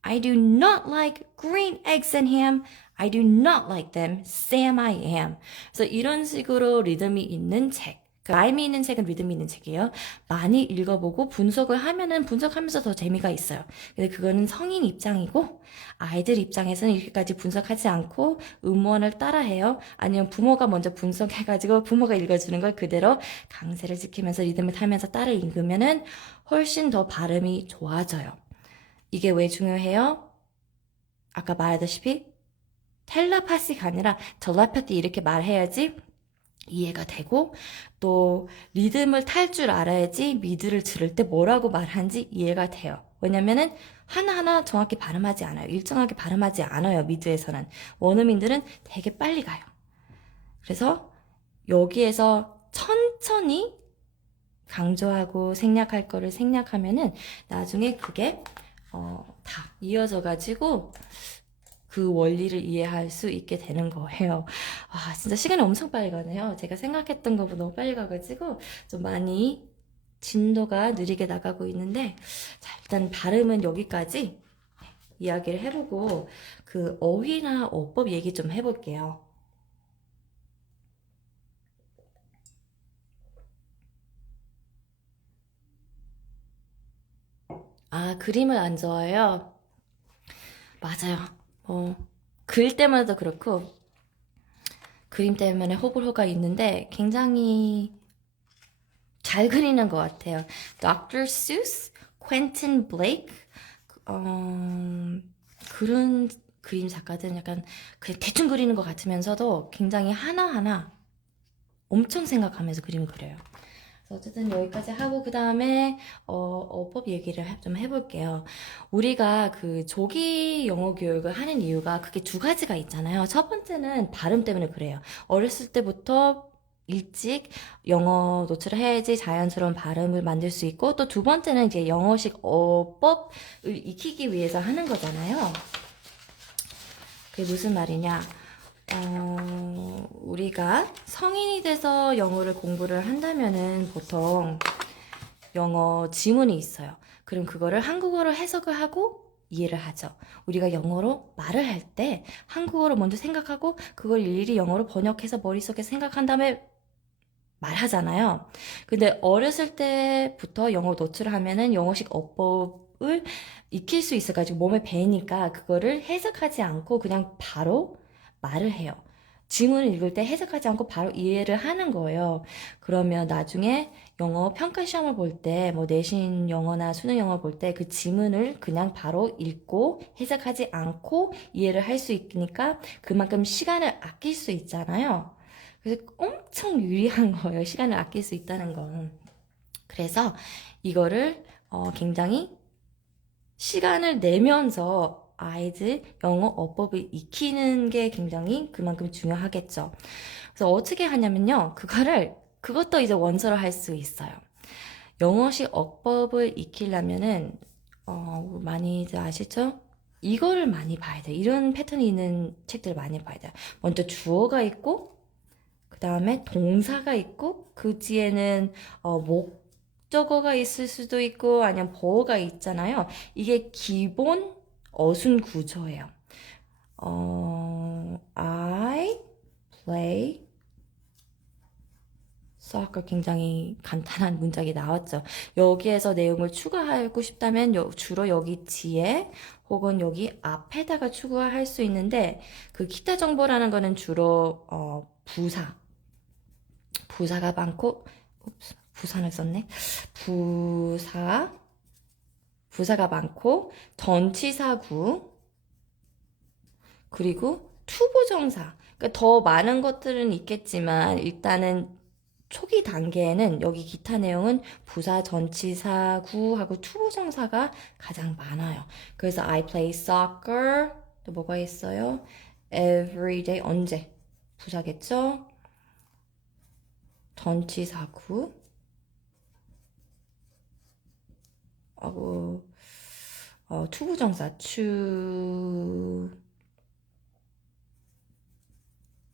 I do not like green eggs and ham. I do not like them, Sam I am. 그래서 이런 식으로 리듬이 있는 책. 라임이 있는 책은 리듬이 있는 책이에요. 많이 읽어보고 분석을 하면은 분석하면서 더 재미가 있어요. 근데 그거는 성인 입장이고 아이들 입장에서는 이렇게까지 분석하지 않고 음원을 따라해요. 아니면 부모가 먼저 분석해가지고 부모가 읽어주는 걸 그대로 강세를 지키면서 리듬을 타면서 따라 읽으면은 훨씬 더 발음이 좋아져요. 이게 왜 중요해요? 아까 말하다시피 텔레파시가 아니라 텔레파티 이렇게 말해야지 이해가 되고 또 리듬을 탈 줄 알아야지 미드를 들을 때 뭐라고 말하는지 이해가 돼요. 왜냐면은 하나하나 정확히 발음하지 않아요. 일정하게 발음하지 않아요. 미드에서는. 원어민들은 되게 빨리 가요. 그래서 여기에서 천천히 강조하고 생략할 거를 생략하면은 나중에 그게 다 이어져 가지고 그 원리를 이해할 수 있게 되는 거예요. 아, 진짜 시간이 엄청 빨리 가네요. 제가 생각했던 것보다 너무 빨리 가가지고 좀 많이 진도가 느리게 나가고 있는데, 자, 일단 발음은 여기까지 이야기를 해보고 그 어휘나 어법 얘기 좀 해볼게요. 아, 그림을 안 좋아해요? 맞아요. 글 때문에도 그렇고 그림 때문에 호불호가 있는데 굉장히 잘 그리는 것 같아요. Dr. Seuss, Quentin Blake 그런 그림 작가들은 약간 그냥 대충 그리는 것 같으면서도 굉장히 하나하나 엄청 생각하면서 그림을 그려요. 어쨌든 여기까지 하고 그 다음에 어법 얘기를 좀 해볼게요. 우리가 그 조기 영어 교육을 하는 이유가 그게 두 가지가 있잖아요. 첫 번째는 발음 때문에 그래요. 어렸을 때부터 일찍 영어 노출을 해야지 자연스러운 발음을 만들 수 있고 또 두 번째는 이제 영어식 어법을 익히기 위해서 하는 거잖아요. 그게 무슨 말이냐? 우리가 성인이 돼서 영어를 공부를 한다면은 보통 영어 지문이 있어요. 그럼 그거를 한국어로 해석을 하고 이해를 하죠. 우리가 영어로 말을 할 때 한국어로 먼저 생각하고 그걸 일일이 영어로 번역해서 머릿속에 생각한 다음에 말하잖아요. 근데 어렸을 때부터 영어 노출을 하면은 영어식 어법을 익힐 수 있어가지고 몸에 배니까 그거를 해석하지 않고 그냥 바로 말을 해요. 지문을 읽을 때 해석하지 않고 바로 이해를 하는 거예요. 그러면 나중에 영어 평가 시험을 볼 때, 뭐 내신 영어나 수능 영어 볼 때 그 지문을 그냥 바로 읽고 해석하지 않고 이해를 할 수 있으니까 그만큼 시간을 아낄 수 있잖아요. 그래서 엄청 유리한 거예요. 시간을 아낄 수 있다는 건. 그래서 이거를 굉장히 시간을 내면서 아이들 영어 어법을 익히는 게 굉장히 그만큼 중요하겠죠. 그래서 어떻게 하냐면요. 그것도 이제 원서로 할 수 있어요. 영어식 어법을 익히려면은, 많이들 아시죠? 이거를 많이 봐야 돼요. 이런 패턴이 있는 책들을 많이 봐야 돼요. 먼저 주어가 있고, 그 다음에 동사가 있고, 그 뒤에는 목적어가 있을 수도 있고, 아니면 보어가 있잖아요. 이게 기본 어순 구조예요. I play soccer 굉장히 간단한 문장이 나왔죠. 여기에서 내용을 추가하고 싶다면 주로 여기 뒤에 혹은 여기 앞에다가 추가할 수 있는데 그 기타 정보라는 거는 주로 부사가 많고 부산을 썼네. 부사가 많고 전치사구 그리고 투부정사. 그러니까 더 많은 것들은 있겠지만 일단은 초기 단계에는 여기 기타 내용은 부사, 전치사구하고 투부정사가 가장 많아요. 그래서 I play soccer 또 뭐가 있어요? Every day 언제? 부사겠죠? 전치사구 하고 투부정사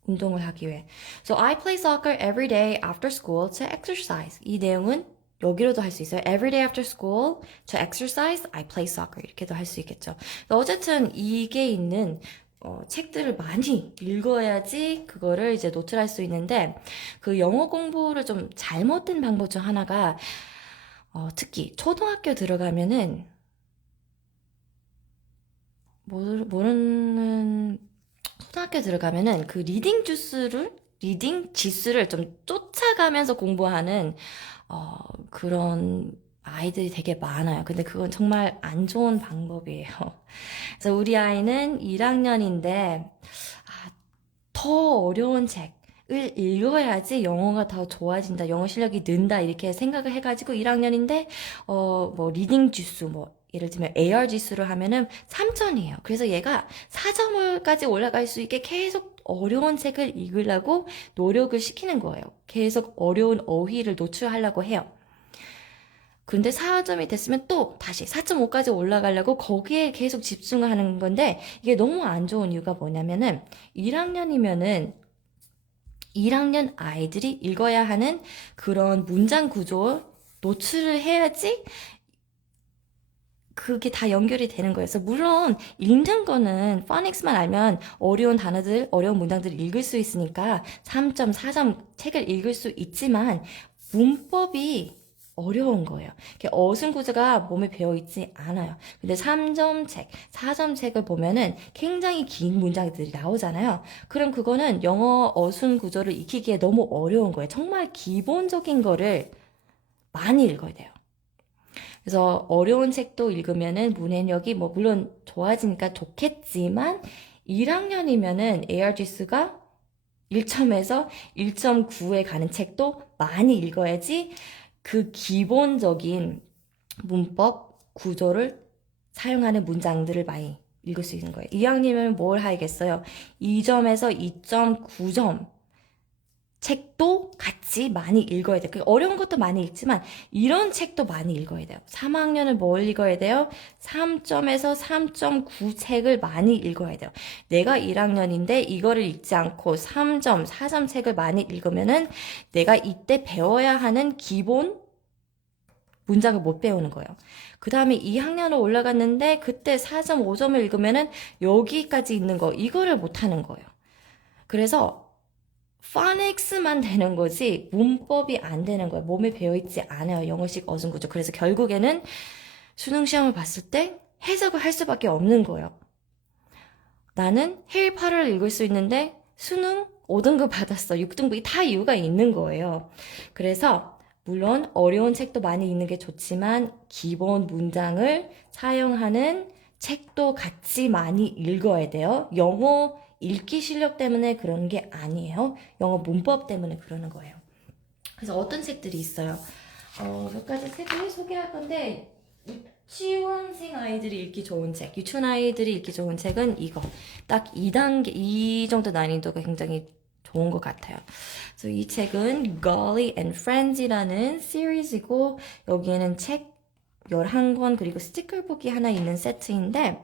운동을 하기 위해. So I play soccer every day after school to exercise. 이 내용은 여기로도 할 수 있어요. Every day after school to exercise, I play soccer. 이렇게도 할 수 있겠죠. 어쨌든 이게 있는 책들을 많이 읽어야지 그거를 이제 노트를 할 수 있는데 그 영어 공부를 좀 잘못된 방법 중 하나가 특히 초등학교 들어가면은 모르는 초등학교 들어가면은 그 리딩 지수를 좀 쫓아가면서 공부하는 그런 아이들이 되게 많아요. 근데 그건 정말 안 좋은 방법이에요. 그래서 우리 아이는 1학년인데 더 어려운 책을 읽어야지 영어가 더 좋아진다, 영어 실력이 는다 이렇게 생각을 해가지고 1학년인데 뭐 리딩 지수 예를 들면 AR 지수를 하면은 3점이에요. 그래서 얘가 4점까지 올라갈 수 있게 계속 어려운 책을 읽으려고 노력을 시키는 거예요. 계속 어려운 어휘를 노출하려고 해요. 근데 4점이 됐으면 또 다시 4.5까지 올라가려고 거기에 계속 집중을 하는 건데 이게 너무 안 좋은 이유가 뭐냐면은 1학년이면은 1학년 아이들이 읽어야 하는 그런 문장 구조 노출을 해야지 그게 다 연결이 되는 거예요. 그래서 물론 읽는 거는 포닉스만 알면 어려운 단어들, 어려운 문장들을 읽을 수 있으니까 3점, 4점 책을 읽을 수 있지만 문법이 어려운 거예요. 어순 구조가 몸에 배어있지 않아요. 근데 3점 책, 4점 책을 보면은 굉장히 긴 문장들이 나오잖아요. 그럼 그거는 영어 어순 구조를 익히기에 너무 어려운 거예요. 정말 기본적인 거를 많이 읽어야 돼요. 그래서 어려운 책도 읽으면은 문해력이 물론 좋아지니까 좋겠지만 1학년이면은 AR 지수가 1점에서 1.9에 가는 책도 많이 읽어야지 그 기본적인 문법 구조를 사용하는 문장들을 많이 읽을 수 있는 거예요. 2학년이면 뭘 하겠어요? 2점에서 2.9점 책도 같이 많이 읽어야 돼요. 어려운 것도 많이 읽지만 이런 책도 많이 읽어야 돼요. 3학년을 뭘 읽어야 돼요? 3점에서 3.9 책을 많이 읽어야 돼요. 내가 1학년인데 이거를 읽지 않고 3점, 4점 책을 많이 읽으면은 내가 이때 배워야 하는 기본 문장을 못 배우는 거예요. 그 다음에 2학년으로 올라갔는데 그때 4점, 5점을 읽으면은 여기까지 있는 거 이거를 못 하는 거예요. 그래서 포닉스만 되는 거지 문법이 안 되는 거예요. 몸에 배어있지 않아요. 영어식 어순 구조. 그래서 결국에는 수능 시험을 봤을 때 해석을 할 수밖에 없는 거예요. 나는 해일 8을 읽을 수 있는데 수능 5등급 받았어. 6등급이 다 이유가 있는 거예요. 그래서 물론 어려운 책도 많이 읽는 게 좋지만 기본 문장을 사용하는 책도 같이 많이 읽어야 돼요. 영어 읽기 실력 때문에 그러는 게 아니에요. 영어 문법 때문에 그러는 거예요. 그래서 어떤 책들이 있어요. 몇 가지 책을 소개할 건데 유치원생 아이들이 읽기 좋은 책, 유치원 아이들이 읽기 좋은 책은 이거. 딱 2단계, 이 정도 난이도가 굉장히 좋은 것 같아요. 그래서 이 책은 Golly and Friends이라는 시리즈이고 여기에는 책 11권 그리고 스티커북이 하나 있는 세트인데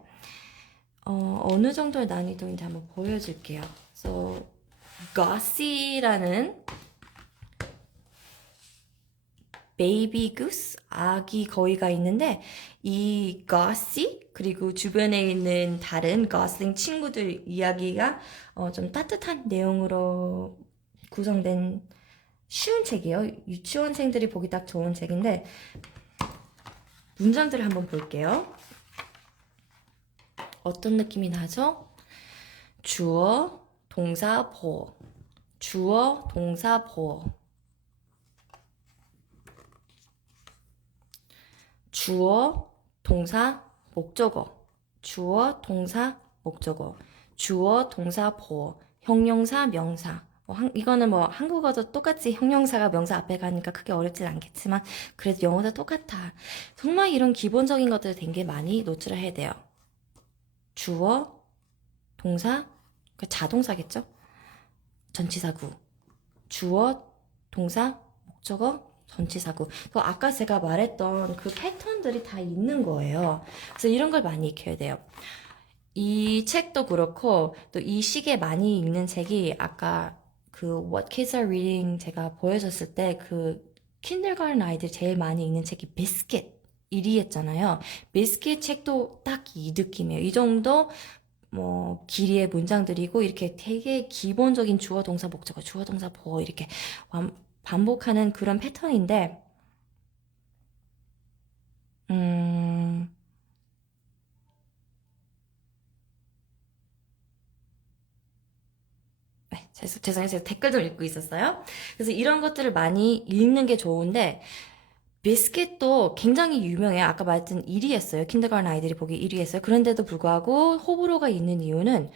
어느 정도의 난이도인지 한번 보여줄게요. So, Gossie라는 베이비 구스, 아기 거위가 있는데 이 거시 그리고 주변에 있는 다른 거슬링 친구들 이야기가 좀 따뜻한 내용으로 구성된 쉬운 책이에요. 유치원생들이 보기 딱 좋은 책인데 문장들을 한번 볼게요. 어떤 느낌이 나죠? 주어, 동사, 보어. 주어, 동사, 보어. 주어, 동사, 목적어. 주어, 동사, 목적어. 주어, 동사, 보어. 형용사, 명사. 이거는 뭐 한국어도 똑같이 형용사가 명사 앞에 가니까 크게 어렵진 않겠지만 그래도 영어도 똑같아. 정말 이런 기본적인 것들 되게 많이 노출을 해야 돼요. 주어, 동사, 자동사겠죠? 전치사구. 주어, 동사, 목적어, 전치사구. 아까 제가 말했던 그 패턴들이 다 있는 거예요. 그래서 이런 걸 많이 익혀야 돼요. 이 책도 그렇고 또 이 시기에 많이 읽는 책이 아까 그 What Kids Are Reading 제가 보여줬을 때 그 킨들가든 아이들 제일 많이 읽는 책이 비스킷 1위 했잖아요. 비스킷 책도 딱 이 느낌이에요. 이 정도 뭐 길이의 문장들이고 이렇게 되게 기본적인 주어 동사 목적어 주어 동사 보어 이렇게 반복하는 그런 패턴인데 네, 죄송해요. 제가 댓글 좀 읽고 있었어요. 그래서 이런 것들을 많이 읽는 게 좋은데 비스킷도 굉장히 유명해요. 아까 말했던 1위 했어요. 킨더가든 아이들이 보기 1위 했어요. 그런데도 불구하고 호불호가 있는 이유는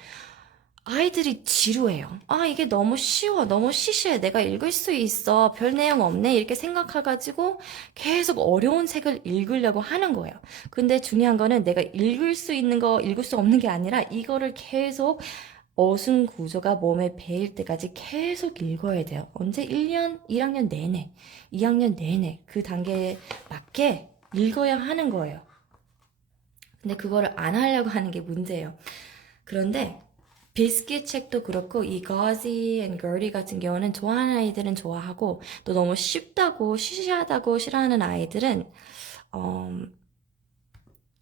아이들이 지루해요. 아, 이게 너무 쉬워. 너무 시시해. 내가 읽을 수 있어. 별 내용 없네. 이렇게 생각해가지고 계속 어려운 책을 읽으려고 하는 거예요. 근데 중요한 거는 내가 읽을 수 있는 거, 읽을 수 없는 게 아니라 이거를 계속 어순 구조가 몸에 배일 때까지 계속 읽어야 돼요. 언제? 1년, 1학년 내내, 2학년 내내 그 단계에 맞게 읽어야 하는 거예요. 근데 그거를 안 하려고 하는 게 문제예요. 그런데 비스킷 책도 그렇고 이 Gauzy and Gertie 같은 경우는 좋아하는 아이들은 좋아하고 또 너무 쉽다고 시시하다고 싫어하는 아이들은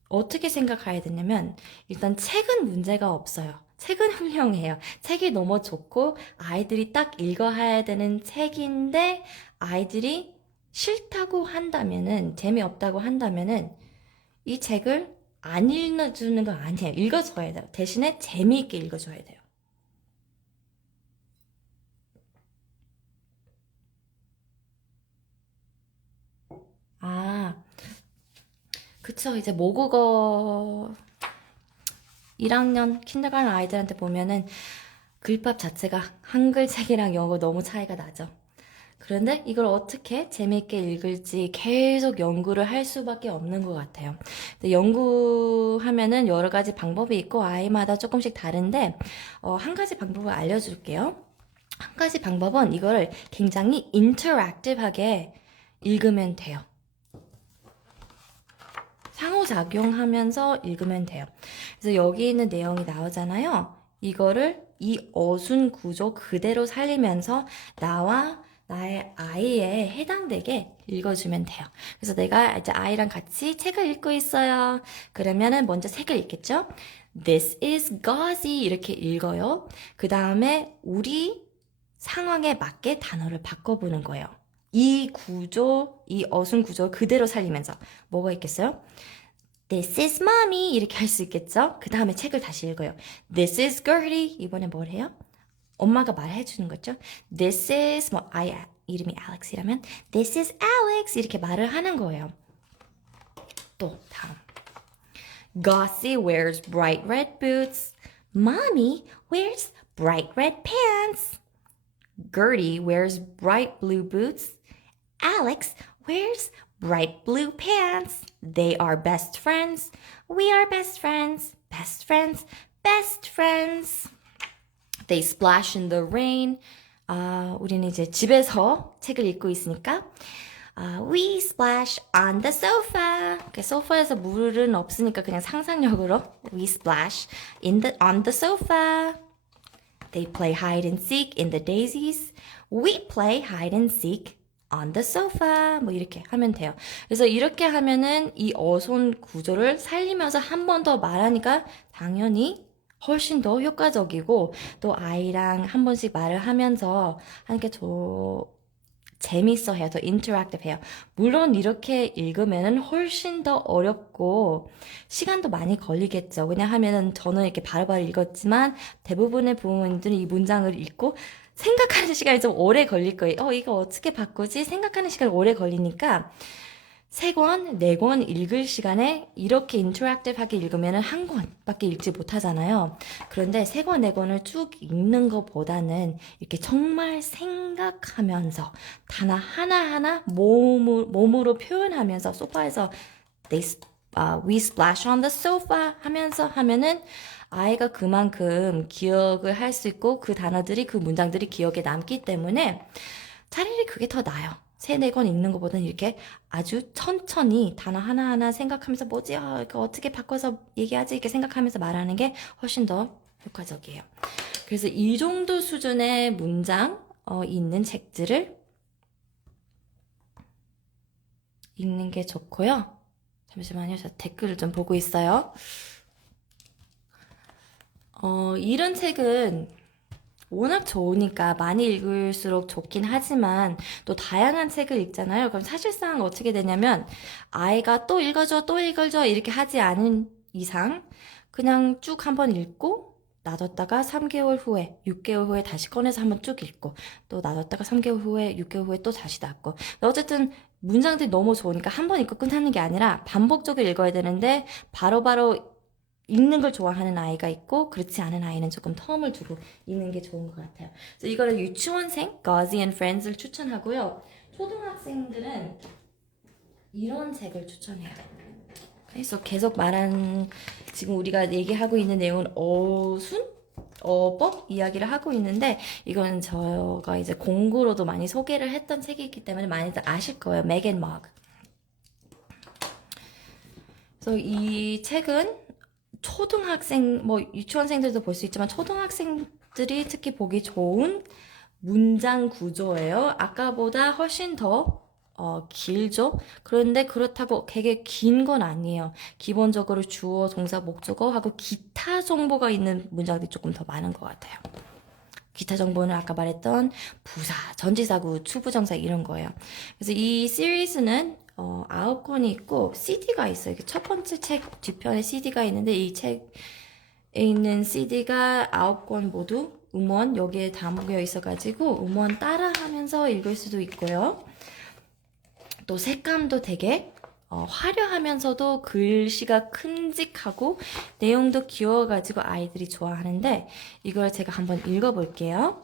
어떻게 생각해야 되냐면 일단 책은 문제가 없어요. 책은 훌륭해요. 책이 너무 좋고 아이들이 딱 읽어야 되는 책인데 아이들이 싫다고 한다면은 재미없다고 한다면은 이 책을 안 읽어주는 거 아니에요. 읽어줘야 돼요. 대신에 재미있게 읽어줘야 돼요. 아, 그쵸. 이제 모국어 1학년 킨더가든 아이들한테 보면은 글밥 자체가 한글 책이랑 영어 너무 차이가 나죠. 그런데 이걸 어떻게 재미있게 읽을지 계속 연구를 할 수밖에 없는 것 같아요. 근데 연구하면은 여러 가지 방법이 있고 아이마다 조금씩 다른데 한 가지 방법을 알려줄게요. 한 가지 방법은 이거를 굉장히 인터랙티브하게 읽으면 돼요. 상호작용하면서 읽으면 돼요. 그래서 여기 있는 내용이 나오잖아요. 이거를 이 어순 구조 그대로 살리면서 나와 나의 아이에 해당되게 읽어주면 돼요. 그래서 내가 이제 아이랑 같이 책을 읽고 있어요. 그러면은 먼저 책을 읽겠죠? This is gauzy 이렇게 읽어요. 그 다음에 우리 상황에 맞게 단어를 바꿔보는 거예요. 이 구조, 이 어순 구조 그대로 살리면서 뭐가 있겠어요? This is mommy 이렇게 할 수 있겠죠? 그 다음에 책을 다시 읽어요. This is Gertie 이번에 뭘 해요? 엄마가 말해주는 거죠. This is 뭐 이름이 Alex이라면 This is Alex 이렇게 말을 하는 거예요. 또 다음 Gussie wears bright red boots. Mommy wears bright red pants. Gertie wears bright blue boots. Alex wears bright blue pants. They are best friends. We are best friends. Best friends. Best friends. They splash in the rain. 우리는 이제 집에서 책을 읽고 있으니까 We splash on the sofa. 소파에서 물은 없으니까 그냥 상상력으로 We splash on the sofa. They play hide and seek in the daisies. We play hide and seek on the sofa. 뭐 이렇게 하면 돼요. 그래서 이렇게 하면은 이 어손 구조를 살리면서 한 번 더 말하니까 당연히 훨씬 더 효과적이고 또 아이랑 한 번씩 말을 하면서 하는 게 더 재밌어 해요. 더 인터랙티브 해요. 물론 이렇게 읽으면은 훨씬 더 어렵고 시간도 많이 걸리겠죠. 왜냐하면은 저는 이렇게 바로바로 읽었지만 대부분의 부모님들은 이 문장을 읽고 생각하는 시간이 좀 오래 걸릴 거예요. 이거 어떻게 바꾸지? 생각하는 시간이 오래 걸리니까 3권, 4권 읽을 시간에 이렇게 인터랙티브하게 읽으면 한 권밖에 읽지 못하잖아요. 그런데 3권, 4권을 쭉 읽는 것보다는 이렇게 정말 생각하면서 단어 하나하나 몸으로 표현하면서 소파에서 we splash on the sofa 하면서 하면은 아이가 그만큼 기억을 할 수 있고 그 단어들이 그 문장들이 기억에 남기 때문에 차라리 그게 더 나아요. 3, 4권 읽는 것보다는 이렇게 아주 천천히 단어 하나하나 생각하면서 뭐지? 이거 어떻게 바꿔서 얘기하지? 이렇게 생각하면서 말하는 게 훨씬 더 효과적이에요. 그래서 이 정도 수준의 문장 있는 책들을 읽는 게 좋고요. 잠시만요. 저 댓글을 좀 보고 있어요. 이런 책은 워낙 좋으니까 많이 읽을수록 좋긴 하지만 또 다양한 책을 읽잖아요. 그럼 사실상 어떻게 되냐면 아이가 또 읽어줘 이렇게 하지 않은 이상 그냥 쭉 한번 읽고 놔뒀다가 3개월 후에 6개월 후에 다시 꺼내서 한번 쭉 읽고 또 놔뒀다가 3개월 후에 6개월 후에 또 다시 닫고 어쨌든 문장들이 너무 좋으니까 한번 읽고 끝나는 게 아니라 반복적으로 읽어야 되는데 바로바로 읽는 걸 좋아하는 아이가 있고 그렇지 않은 아이는 조금 텀을 두고 읽는 게 좋은 것 같아요. 그래서 이거는 유치원생 Gauzy and Friends를 추천하고요. 초등학생들은 이런 책을 추천해요. 그래서 계속 말한 지금 우리가 얘기하고 있는 내용은 어법 이야기를 하고 있는데 이건 저가 이제 공구로도 많이 소개를 했던 책이기 때문에 많이들 아실 거예요. 맥 앤 머그. 그래서 이 책은 초등학생, 유치원생들도 볼 수 있지만 초등학생들이 특히 보기 좋은 문장 구조예요. 아까보다 훨씬 더 길죠? 그런데 그렇다고 되게 긴 건 아니에요. 기본적으로 주어, 동사, 목적어하고 기타 정보가 있는 문장들이 조금 더 많은 것 같아요. 기타 정보는 아까 말했던 부사, 전치사구, 추부정사 이런 거예요. 그래서 이 시리즈는 9권이 있고 CD가 있어요. 첫 번째 책 뒤편에 CD가 있는데 이 책에 있는 CD가 9권 모두 음원 여기에 담겨 있어가지고 음원 따라하면서 읽을 수도 있고요. 또 색감도 되게 화려하면서도 글씨가 큼직하고 내용도 귀여워가지고 아이들이 좋아하는데 이걸 제가 한번 읽어볼게요.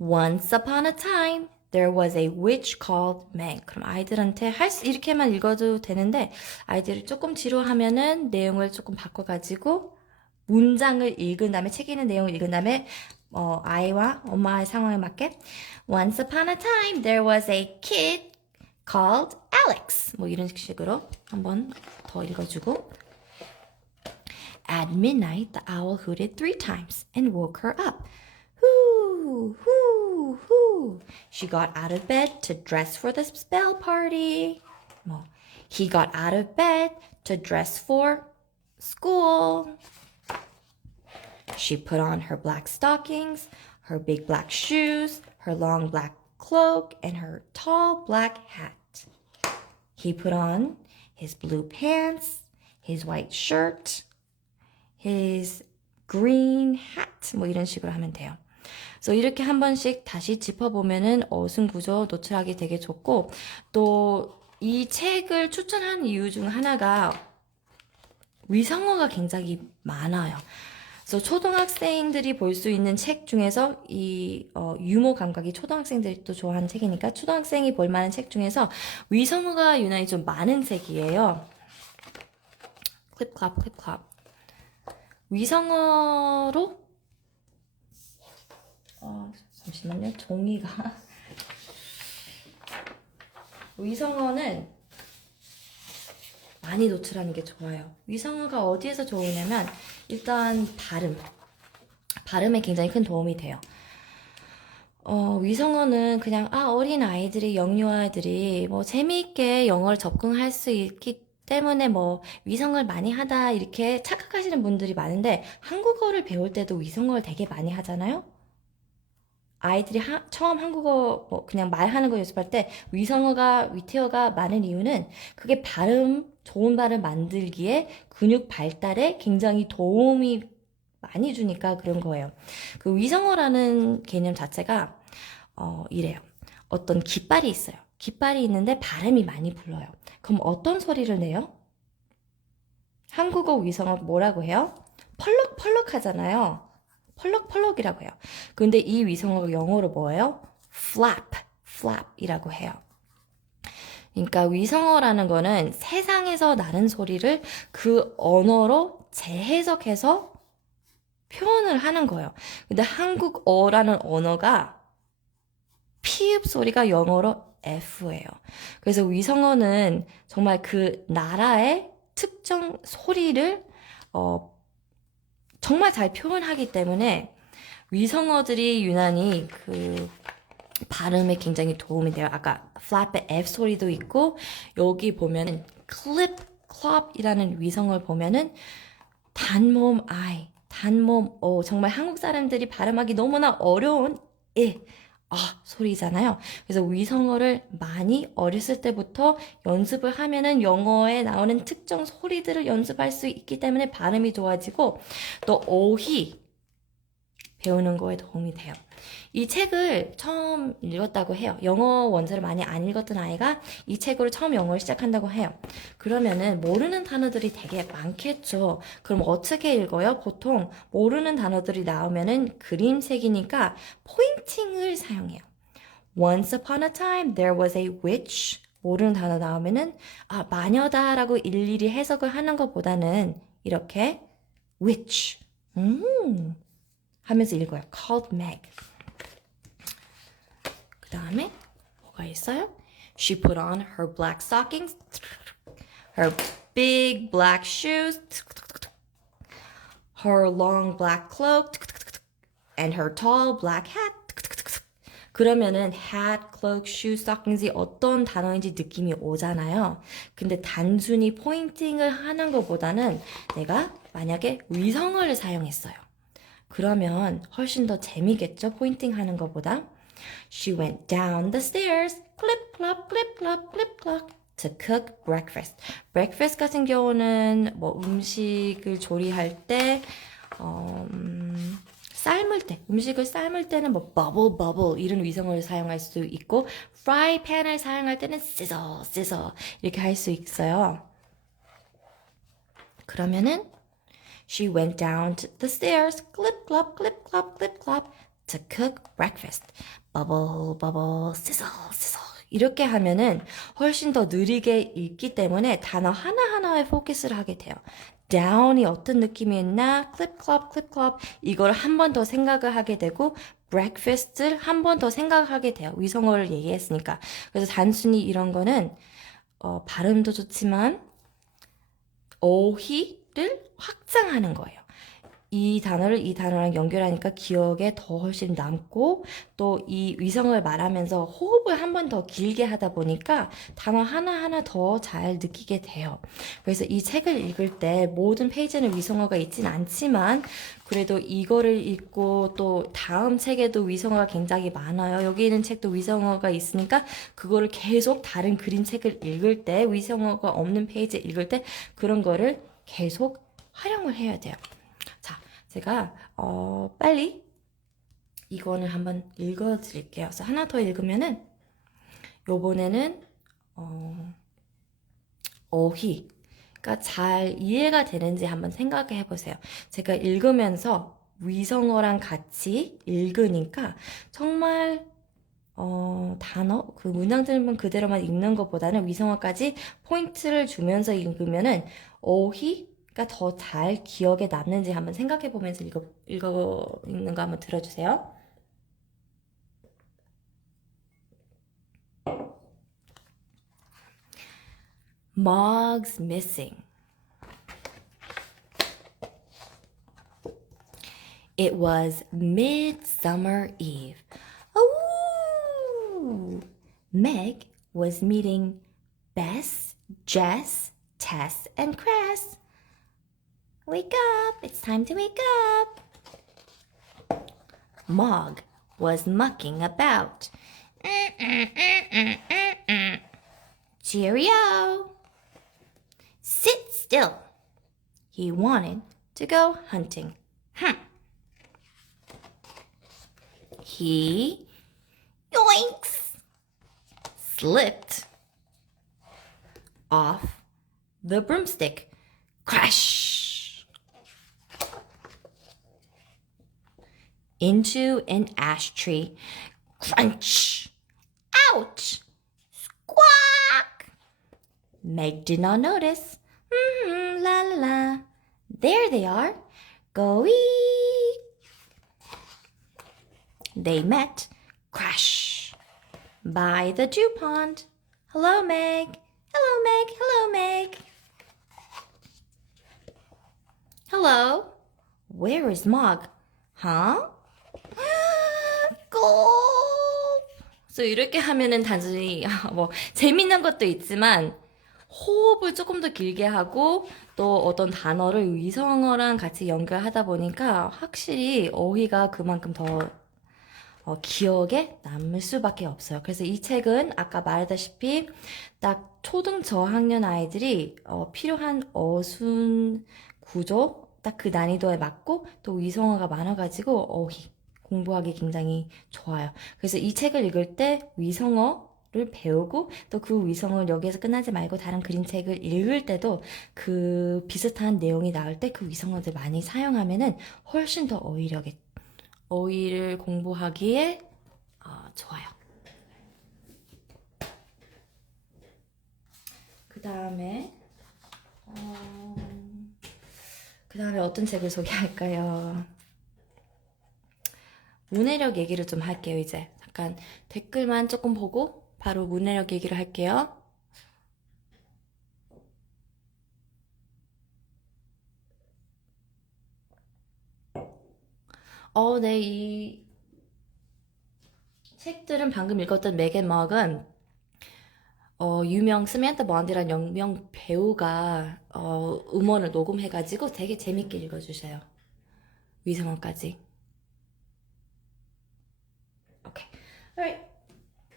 Once upon a time, there was a witch called Meg. 그럼 아이들한테 이렇게만 읽어도 되는데 아이들이 조금 지루하면은 내용을 조금 바꿔가지고 문장을 읽은 다음에 책에 있는 내용을 읽은 다음에 아이와 엄마의 상황에 맞게 Once upon a time, there was a kid called Alex. 뭐 이런 식으로 한번 더 읽어주고 At midnight, the owl hooted 3 times and woke her up. Hoo, hoo, hoo. She got out of bed to dress for the spell party. 뭐, he got out of bed to dress for school. She put on her black stockings, her big black shoes, her long black cloak, and her tall black hat. He put on his blue pants, his white shirt, his green hat. 뭐 이런 식으로 하면 돼요. 그래서 이렇게 한 번씩 다시 짚어보면은 어순 구조 노출하기 되게 좋고 또 이 책을 추천한 이유 중 하나가 위성어가 굉장히 많아요. 그래서 초등학생들이 볼 수 있는 책 중에서 이 유머 감각이 초등학생들이 또 좋아하는 책이니까 초등학생이 볼 만한 책 중에서 위성어가 유난히 좀 많은 책이에요. 클립클랍 클립클랍. 위성어로 잠시만요. 종이가 위성어는 많이 노출하는 게 좋아요. 위성어가 어디에서 좋으냐면 일단 발음에 굉장히 큰 도움이 돼요. 위성어는 그냥 어린 아이들이 영유아들이 뭐 재미있게 영어를 접근할 수 있기 때문에 뭐 위성어를 많이 하다 이렇게 착각하시는 분들이 많은데 한국어를 배울 때도 위성어를 되게 많이 하잖아요. 아이들이 처음 한국어 뭐 그냥 말하는 거 연습할 때 위태어가 많은 이유는 그게 좋은 발음 만들기에 근육 발달에 굉장히 도움이 많이 주니까 그런 거예요. 그 위성어라는 개념 자체가 이래요. 어떤 깃발이 있어요. 깃발이 있는데 발음이 많이 불러요. 그럼 어떤 소리를 내요? 한국어 위성어 뭐라고 해요? 펄럭펄럭 하잖아요. 펄럭펄럭이라고 해요. 근데 이 위성어가 영어로 뭐예요? flap이라고 해요. 그러니까 위성어라는 거는 세상에서 나는 소리를 그 언어로 재해석해서 표현을 하는 거예요. 근데 한국어라는 언어가 피읍 소리가 영어로 F예요. 그래서 위성어는 정말 그 나라의 특정 소리를 정말 잘 표현하기 때문에 위성어들이 유난히 그 발음에 굉장히 도움이 돼요. 아까 flap의 F 소리도 있고 여기 보면은 clip, clop이라는 위성어를 보면은 단모음 I, 단모음 O 정말 한국 사람들이 발음하기 너무나 어려운 소리잖아요. 그래서 위성어를 많이 어렸을 때부터 연습을 하면은 영어에 나오는 특정 소리들을 연습할 수 있기 때문에 발음이 좋아지고 또 어휘 배우는 거에 도움이 돼요. 이 책을 처음 읽었다고 해요. 영어 원서를 많이 안 읽었던 아이가 이 책으로 처음 영어를 시작한다고 해요. 그러면은 모르는 단어들이 되게 많겠죠. 그럼 어떻게 읽어요? 보통 모르는 단어들이 나오면은 그림책이니까 포인팅을 사용해요. Once upon a time there was a witch. 모르는 단어 나오면은 마녀다라고 일일이 해석을 하는 것보다는 이렇게 witch 하면서 읽어요. called Meg. 그 다음에 뭐가 있어요? She put on her black stockings, her big black shoes, her long black cloak, and her tall black hat. 그러면은 hat, cloak, shoe, stockings이 어떤 단어인지 느낌이 오잖아요. 근데 단순히 포인팅을 하는 것보다는 내가 만약에 위성어를 사용했어요. 그러면 훨씬 더 재미겠죠? 포인팅 하는 것보다. She went down the stairs, clip, clop, clip, clop, clip, clop, to cook breakfast. breakfast 같은 경우는 뭐 음식을 조리할 때, 삶을 때, 음식을 삶을 때는 뭐 bubble 이런 위성어를 사용할 수 있고, fry pan을 사용할 때는 sizzle 이렇게 할 수 있어요. 그러면은 She went down the stairs, clip, clop, clip, clop, clip, clop, to cook breakfast. bubble, sizzle. 이렇게 하면은 훨씬 더 느리게 읽기 때문에 단어 하나하나에 포커스를 하게 돼요. down이 어떤 느낌이 있나, clip, clop, 이걸 한 번 더 생각을 하게 되고, breakfast를 한 번 더 생각하게 돼요. 위성어를 얘기했으니까. 그래서 단순히 이런 거는, 발음도 좋지만, 어휘를 확장하는 거예요. 이 단어를 이 단어랑 연결하니까 기억에 더 훨씬 남고 또 이 위성을 말하면서 호흡을 한 번 더 길게 하다 보니까 단어 하나하나 더 잘 느끼게 돼요. 그래서 이 책을 읽을 때 모든 페이지에는 위성어가 있진 않지만 그래도 이거를 읽고 또 다음 책에도 위성어가 굉장히 많아요. 여기 있는 책도 위성어가 있으니까 그거를 계속 다른 그림책을 읽을 때 위성어가 없는 페이지 읽을 때 그런 거를 계속 활용을 해야 돼요. 자, 제가 빨리 이거는 한번 읽어드릴게요. 그래서 하나 더 읽으면은 요번에는 어휘 잘 이해가 되는지 한번 생각해 보세요. 제가 읽으면서 위성어랑 같이 읽으니까 정말 단어, 그 문장들만 그대로만 읽는 것보다는 위성어까지 포인트를 주면서 읽으면은 어휘가 더 잘 기억에 남는지 한번 생각해 보면서 읽는 거 한번 들어주세요. Mog's missing. It was Midsummer Eve. Oh! Meg was meeting Bess, Jess, Tess, and Cress. Wake up! It's time to wake up! Mog was mucking about. Cheerio! Sit still! He wanted to go hunting. He, yoinks, slipped off the broomstick. Crash! Into an ash tree. Crunch! Ouch! Squawk! Meg did not notice. La la la. There they are. Go eat. They met, crash, by the dew pond. Hello, Meg. Hello, Meg. Hello, Meg. Hello. Where is Mog? Huh? Gulp. So 이렇게 하면은 단순히 재밌는 것도 있지만 호흡을 조금 더 길게 하고 또 어떤 단어를 위성어랑 같이 연결하다 보니까 확실히 어휘가 그만큼 더 기억에 남을 수밖에 없어요. 그래서 이 책은 아까 말했다시피 딱 초등 저학년 아이들이 필요한 어순 구조 딱 그 난이도에 맞고 또 위성어가 많아가지고 어휘 공부하기 굉장히 좋아요. 그래서 이 책을 읽을 때 위성어를 배우고 또 그 위성어를 여기에서 끝나지 말고 다른 그림책을 읽을 때도 그 비슷한 내용이 나올 때 그 위성어들 많이 사용하면은 훨씬 더 어휘를 공부하기에 좋아요. 그 다음에 어떤 책을 소개할까요? 문해력 얘기를 좀 할게요. 이제 잠깐 댓글만 조금 보고 바로 문해력 얘기를 할게요. 네, 이 책들은 방금 읽었던 맥앤 먹은 유명 스맨타 본드라는 유명 배우가 음원을 녹음해가지고 되게 재밌게 읽어주셔요. 위성어까지. 오케이. Alright.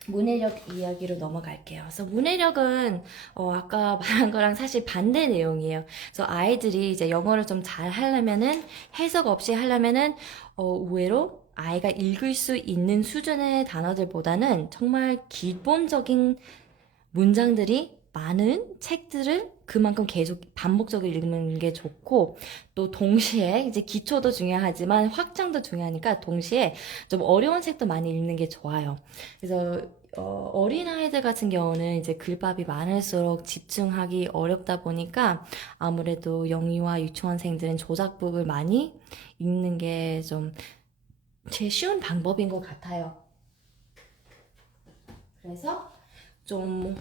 문해력 이야기로 넘어갈게요. 그래서 문해력은 아까 말한 거랑 사실 반대 내용이에요. 그래서 아이들이 이제 영어를 좀 잘 하려면은 해석 없이 하려면은 의외로 아이가 읽을 수 있는 수준의 단어들보다는 정말 기본적인 문장들이 많은 책들을 그만큼 계속 반복적으로 읽는 게 좋고 또 동시에 이제 기초도 중요하지만 확장도 중요하니까 동시에 좀 어려운 책도 많이 읽는 게 좋아요. 그래서 어린아이들 같은 경우는 이제 글밥이 많을수록 집중하기 어렵다 보니까 아무래도 영유아 유치원생들은 조작북을 많이 읽는 게 좀 제일 쉬운 방법인 것 같아요. 그래서 좀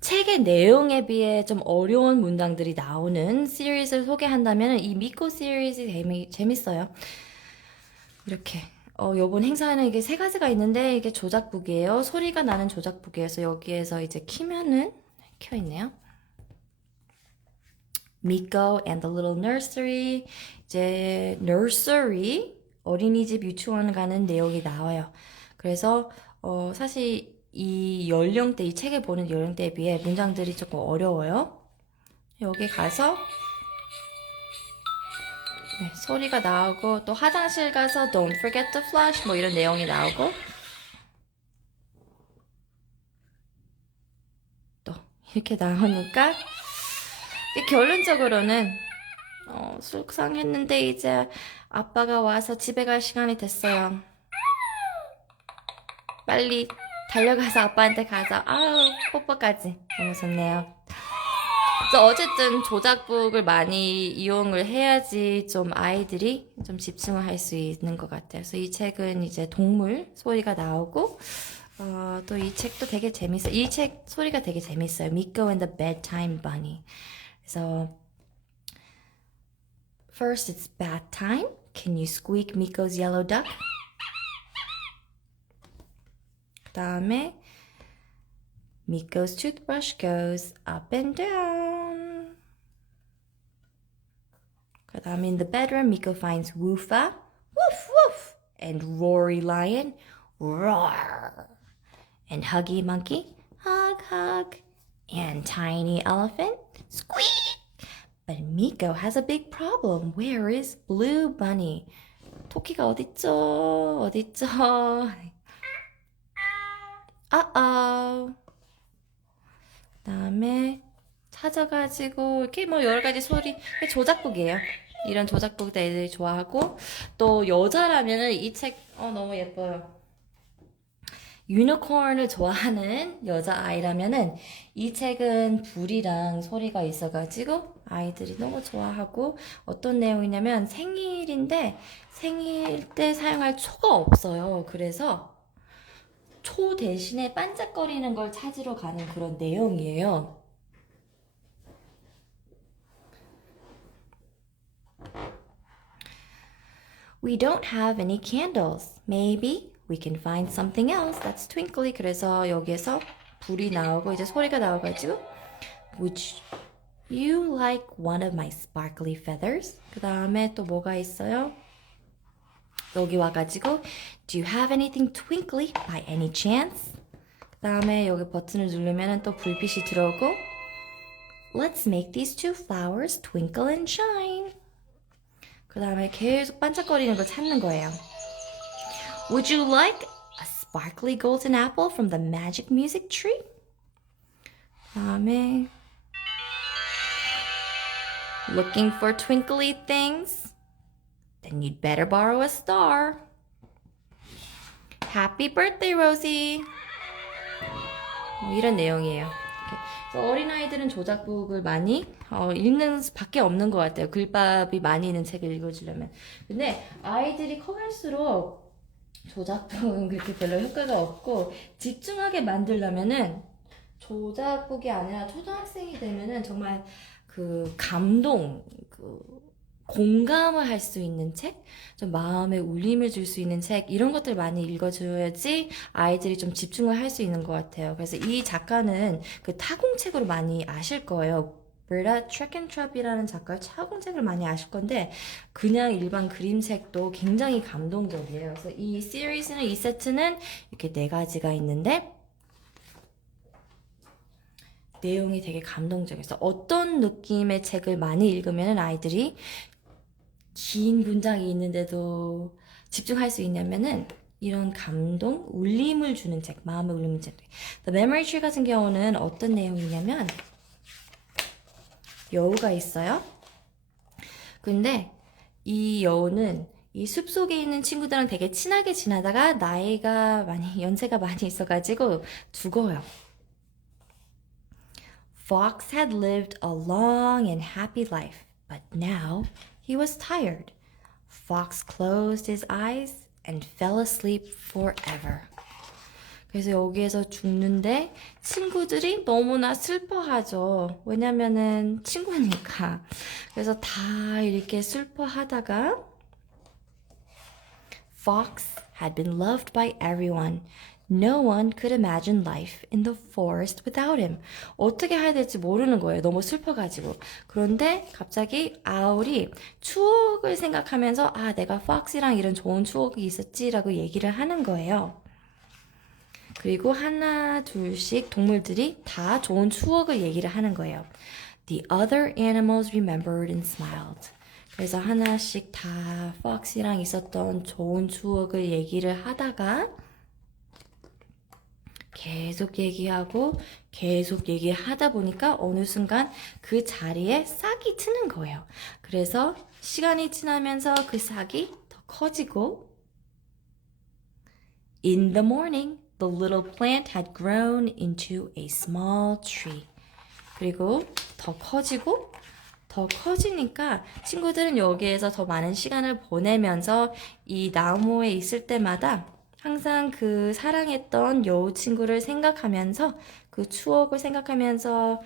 책의 내용에 비해 좀 어려운 문장들이 나오는 시리즈를 소개한다면 이 미코 시리즈 재밌어요. 이렇게 요번 행사에는 이게 세 가지가 있는데 이게 조작북이에요. 소리가 나는 조작북이어서 여기에서 이제 키면은 켜있네요. Miko and the Little Nursery. 이제 nursery 어린이집 유치원 가는 내용이 나와요. 그래서 사실 이 책을 보는 연령대에 비해 문장들이 조금 어려워요. 여기 가서 소리가 나오고 또 화장실 가서 Don't forget to flush 뭐 이런 내용이 나오고 또 이렇게 나오니까 결론적으로는 속상했는데 이제 아빠가 와서 집에 갈 시간이 됐어요. 빨리 달려가서 아빠한테 가자. 아우, 뽀뽀까지. 너무 좋네요. 그래서 어쨌든 조작북을 많이 이용을 해야지 좀 아이들이 좀 집중을 할 수 있는 것 같아요. 그래서 이 책은 이제 동물 소리가 나오고, 또 이 책도 되게 재밌어요. 이 책 소리가 되게 재밌어요. Miko and the Bedtime Bunny. 그래서 First it's bath time. Can you squeak Miko's yellow duck? 그 다음에 Miko's toothbrush goes up and down. 그 다음에 in the bedroom, Miko finds Woofa, woof woof, and Rory Lion, roar, and Huggy Monkey, hug hug, and Tiny Elephant, squeak. But Miko has a big problem. Where is Blue Bunny? 토끼가 어딨죠? 어딨죠? Uh-oh. 그다음에 찾아가지고 이렇게 뭐 여러 가지 소리 조작북이에요. 이런 조작북도 애들이 좋아하고 또 여자라면은 이 책 너무 예뻐요. 유니콘을 좋아하는 여자아이라면은 이 책은 불이랑 소리가 있어가지고 아이들이 너무 좋아하고 어떤 내용이냐면 생일인데 생일 때 사용할 초가 없어요. 그래서 초 대신에 반짝거리는 걸 찾으러 가는 그런 내용이에요. We don't have any candles. Maybe we can find something else that's twinkly. 그래서 여기에서 불이 나오고 이제 소리가 나와가지고 Would you like one of my sparkly feathers? 그 다음에 또 뭐가 있어요? 여기 와가지고 Do you have anything twinkly by any chance? 그 다음에 여기 버튼을 누르면 또 불빛이 들어오고 Let's make these two flowers twinkle and shine. 그 다음에 계속 반짝거리는 걸 찾는 거예요. Would you like a sparkly golden apple from the magic music tree? 그 다음에 Looking for twinkly things? Then you'd better borrow a star. Happy birthday, Rosie! 이런 내용이에요. 그래서 어린아이들은 조작북을 많이 읽는 수밖에 없는 것 같아요. 글밥이 많이 있는 책을 읽어주려면. 근데 아이들이 커갈수록 조작북은 그렇게 별로 효과가 없고 집중하게 만들려면은 조작북이 아니라 초등학생이 되면은 정말 그 감동, 공감을 할 수 있는 책, 좀 마음에 울림을 줄 수 있는 책, 이런 것들 많이 읽어줘야지 아이들이 좀 집중을 할 수 있는 것 같아요. 그래서 이 작가는 그 타공책으로 많이 아실 거예요. 브레다 트레켄트럽이라는 작가의 타공책을 많이 아실 건데 그냥 일반 그림책도 굉장히 감동적이에요. 그래서 이 시리즈는, 이 세트는 이렇게 4가지가 있는데 내용이 되게 감동적이어서 어떤 느낌의 책을 많이 읽으면 아이들이 긴 문장이 있는데도 집중할 수 있냐면은 이런 감동, 울림을 주는 책, 마음에 울림을 주는 책. The Memory Tree 같은 경우는 어떤 내용이냐면 여우가 있어요. 근데 이 여우는 이 숲속에 있는 친구들랑 되게 친하게 지나다가 연세가 많이 있어가지고 죽어요. Fox had lived a long and happy life, but now he was tired. Fox closed his eyes and fell asleep forever. 그래서 여기에서 죽는데 친구들이 너무나 슬퍼하죠. 왜냐면은 친구니까. 그래서 다 이렇게 슬퍼하다가 Fox had been loved by everyone. No one could imagine life in the forest without him. 어떻게 해야 될지 모르는 거예요. 너무 슬퍼가지고. 그런데 갑자기 아울이 추억을 생각하면서 내가 Fox이랑 이런 좋은 추억이 있었지라고 얘기를 하는 거예요. 그리고 하나 둘씩 동물들이 다 좋은 추억을 얘기를 하는 거예요. The other animals remembered and smiled. 그래서 하나씩 다 Fox이랑 있었던 좋은 추억을 얘기를 하다가 계속 얘기하고 계속 얘기하다 보니까 어느 순간 그 자리에 싹이 트는 거예요. 그래서 시간이 지나면서 그 싹이 더 커지고 In the morning, the little plant had grown into a small tree. 그리고 더 커지고 더 커지니까 친구들은 여기에서 더 많은 시간을 보내면서 이 나무에 있을 때마다 항상 그 사랑했던 여우 친구를 생각하면서 그 추억을 생각하면서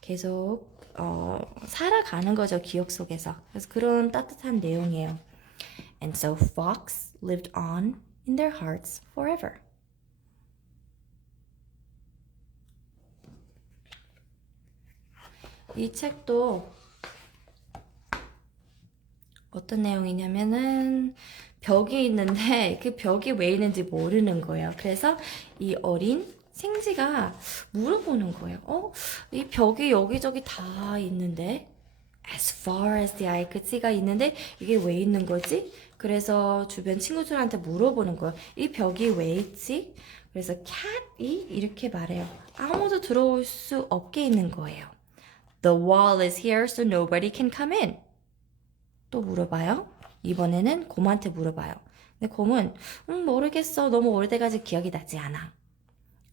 계속 살아가는 거죠, 기억 속에서. 그래서 그런 따뜻한 내용이에요. And so fox lived on in their hearts forever. 이 책도 어떤 내용이냐면은 벽이 있는데 그 벽이 왜 있는지 모르는 거예요. 그래서 이 어린 생쥐가 물어보는 거예요. 이 벽이 여기저기 다 있는데 as far as the eye could see가 있는데 이게 왜 있는 거지? 그래서 주변 친구들한테 물어보는 거예요. 이 벽이 왜 있지? 그래서 cat이 이렇게 말해요. 아무도 들어올 수 없게 있는 거예요. The wall is here so nobody can come in. 또 물어봐요. 이번에는 곰한테 물어봐요. 근데 곰은 모르겠어. 너무 오래돼가지고 기억이 나지 않아.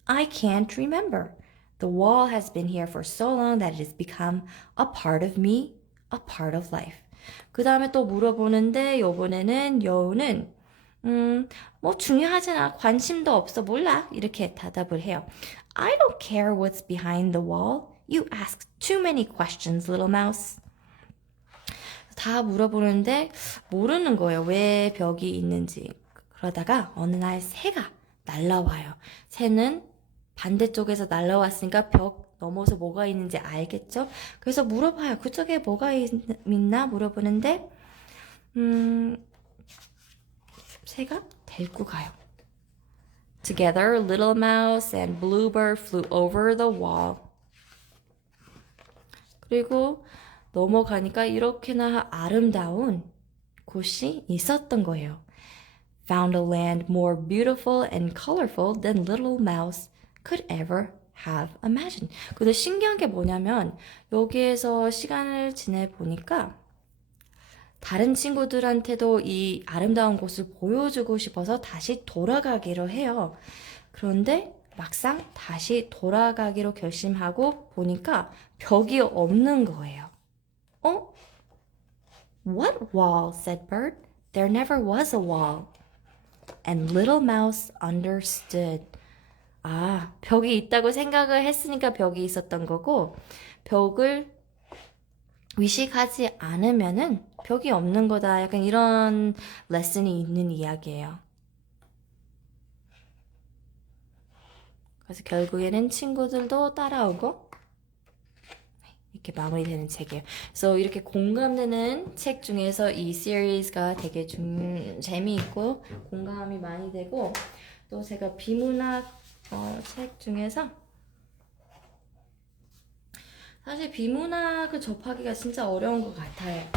I can't remember. The wall has been here for so long that it has become a part of me, a part of life. 그 다음에 또 물어보는데 이번에는 여우는 뭐 중요하잖아. 관심도 없어. 몰라. 이렇게 대답을 해요. I don't care what's behind the wall. You ask too many questions, little mouse. 다 물어보는데 모르는 거예요. 왜 벽이 있는지. 그러다가 어느 날 새가 날라와요. 새는 반대쪽에서 날라왔으니까 벽 넘어서 뭐가 있는지 알겠죠? 그래서 물어봐요. 그쪽에 뭐가 있나 물어보는데 새가 데리고 가요. Together, Little Mouse and Bluebird flew over the wall. 그리고 넘어가니까 이렇게나 아름다운 곳이 있었던 거예요. Found a land more beautiful and colorful than Little Mouse could ever have imagined. 근데 신기한 게 뭐냐면 여기에서 시간을 지내보니까 다른 친구들한테도 이 아름다운 곳을 보여주고 싶어서 다시 돌아가기로 해요. 그런데 막상 다시 돌아가기로 결심하고 보니까 벽이 없는 거예요. What wall? said Bert. There never was a wall. And Little Mouse understood. 아, 벽이 있다고 생각을 했으니까 벽이 있었던 거고, 벽을 의식하지 않으면은 벽이 없는 거다. 약간 이런 레슨이 있는 이야기예요. 그래서 결국에는 친구들도 따라오고 이렇게 마무리되는 책이에요. 그래서 이렇게 공감되는 책 중에서 이 시리즈가 되게 재미있고 공감이 많이 되고 또 제가 비문학 책 중에서 사실 비문학을 접하기가 진짜 어려운 것 같아요.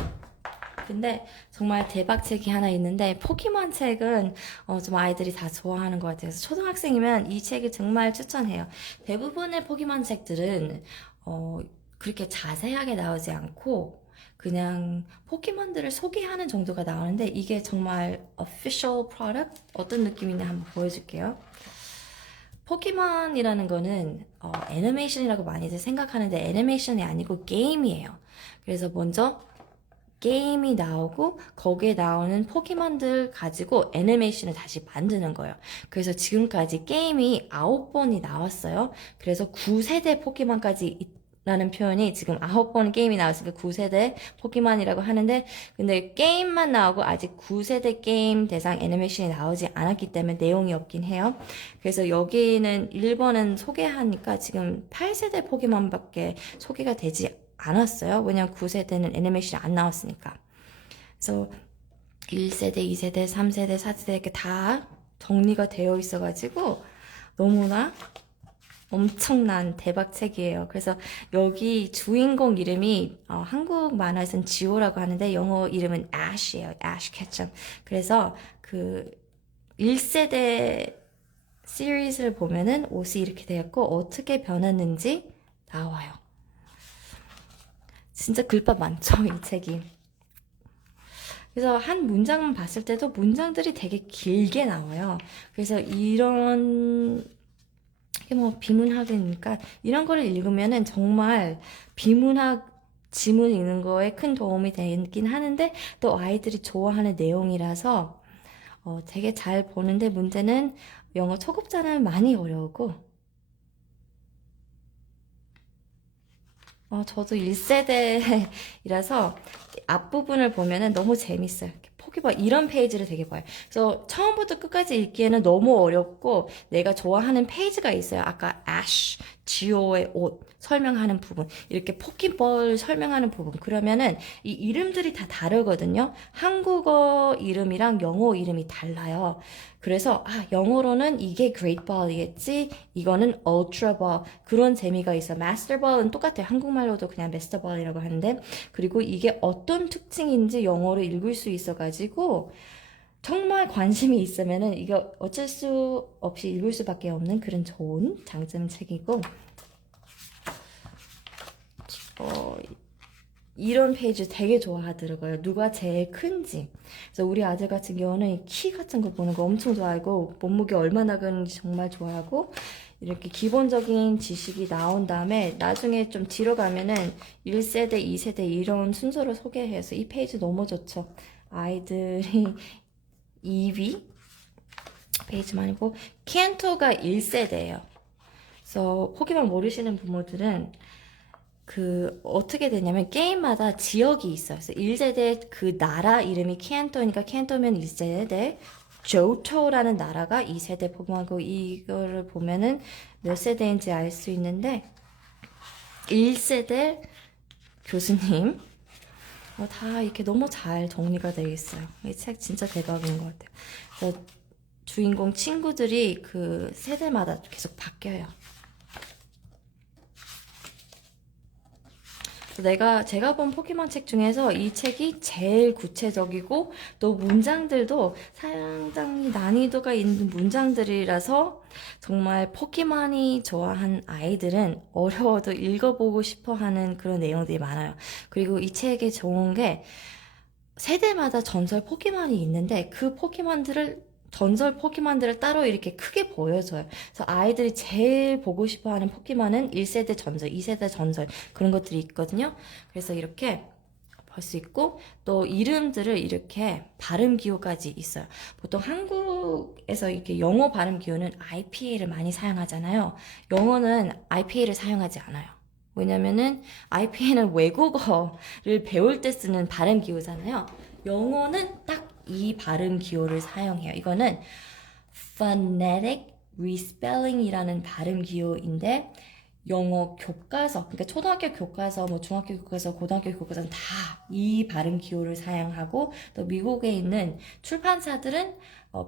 근데 정말 대박책이 하나 있는데 포켓몬 책은 좀 아이들이 다 좋아하는 것 같아요. 그래서 초등학생이면 이 책을 정말 추천해요. 대부분의 포켓몬 책들은 그렇게 자세하게 나오지 않고 그냥 포켓몬들을 소개하는 정도가 나오는데 이게 정말 official product? 어떤 느낌이냐 한번 보여줄게요. 포켓몬이라는 거는 애니메이션이라고 많이들 생각하는데 애니메이션이 아니고 게임이에요. 그래서 먼저 게임이 나오고 거기에 나오는 포켓몬들 가지고 애니메이션을 다시 만드는 거예요. 그래서 지금까지 게임이 9번이 나왔어요. 그래서 9세대 포켓몬까지 라는 표현이 지금 9번 게임이 나왔으니까 9세대 포켓몬이라고 하는데 근데 게임만 나오고 아직 9세대 게임 대상 애니메이션이 나오지 않았기 때문에 내용이 없긴 해요. 그래서 여기는 1번은 소개하니까 지금 8세대 포켓몬밖에 소개가 되지 않았어요. 왜냐면 9세대는 애니메이션이 안 나왔으니까. 그래서 1세대, 2세대, 3세대, 4세대 이렇게 다 정리가 되어 있어가지고 너무나 엄청난 대박책이에요. 그래서 여기 주인공 이름이 한국 만화에서는 지호라고 하는데 영어 이름은 Ash이에요. Ash Ketchum. 그래서 그 1세대 시리즈를 보면은 옷이 이렇게 되었고 어떻게 변했는지 나와요. 진짜 글밥 많죠, 이 책이. 그래서 한 문장만 봤을 때도 문장들이 되게 길게 나와요. 그래서 이런 이게 뭐 비문학이니까 이런 거를 읽으면은 정말 비문학 지문 읽는 거에 큰 도움이 되긴 하는데 또 아이들이 좋아하는 내용이라서 되게 잘 보는데 문제는 영어 초급자는 많이 어려우고 저도 1세대이라서 앞부분을 보면은 너무 재밌어요. 이렇게 포기 봐. 이런 페이지를 되게 봐요. 그래서 처음부터 끝까지 읽기에는 너무 어렵고 내가 좋아하는 페이지가 있어요. 아까 애쉬, 지오의 옷 설명하는 부분, 이렇게 포켓볼 설명하는 부분. 그러면은 이 이름들이 다 다르거든요. 한국어 이름이랑 영어 이름이 달라요. 그래서 영어로는 이게 great ball이겠지, 이거는 ultra ball, 그런 재미가 있어. master ball은 똑같아요. 한국말로도 그냥 master ball이라고 하는데, 그리고 이게 어떤 특징인지 영어로 읽을 수 있어가지고 정말 관심이 있으면은 이거 어쩔 수 없이 읽을 수밖에 없는 그런 좋은 장점 책이고, 어, 이런 페이지 되게 좋아하더라고요. 누가 제일 큰지. 그래서 우리 아들 같은 경우는 키 같은 거 보는 거 엄청 좋아하고, 몸무게 얼마나 크는지 정말 좋아하고, 이렇게 기본적인 지식이 나온 다음에 나중에 좀 뒤로 가면은 1세대, 2세대 이런 순서로 소개해서 이 페이지 너무 좋죠. 아이들이 2위 페이지 많이 보고, 켄토가 1세대예요. 그래서 포기만 모르시는 부모들은 어떻게 되냐면, 게임마다 지역이 있어요. 그래서 1세대 그 나라 이름이 켄토니까 켄토면 1세대, 조토라는 나라가 2세대 포기만고, 이거를 보면은 몇 세대인지 알 수 있는데, 1세대 교수님, 다 이렇게 너무 잘 정리가 되어 있어요. 이 책 진짜 대박인 것 같아요. 그래서 주인공 친구들이 그 세대마다 계속 바뀌어요. 제가 본 포켓몬 책 중에서 이 책이 제일 구체적이고 또 문장들도 상당히 난이도가 있는 문장들이라서 정말 포켓몬이 좋아하는 아이들은 어려워도 읽어보고 싶어 하는 그런 내용들이 많아요. 그리고 이 책에 좋은 게 세대마다 전설 포켓몬이 있는데 그 전설 포켓몬들을 따로 이렇게 크게 보여줘요. 그래서 아이들이 제일 보고 싶어 하는 포켓몬은 1세대 전설, 2세대 전설, 그런 것들이 있거든요. 그래서 이렇게 볼 수 있고, 또 이름들을 이렇게 발음 기호까지 있어요. 보통 한국에서 이렇게 영어 발음 기호는 IPA를 많이 사용하잖아요. 영어는 IPA를 사용하지 않아요. 왜냐면은 IPA는 외국어를 배울 때 쓰는 발음 기호잖아요. 영어는 딱 이 발음 기호를 사용해요. 이거는 phonetic respelling이라는 발음 기호인데, 영어 교과서, 그러니까 초등학교 교과서, 뭐 중학교 교과서, 고등학교 교과서는 다 이 발음 기호를 사용하고, 또 미국에 있는 출판사들은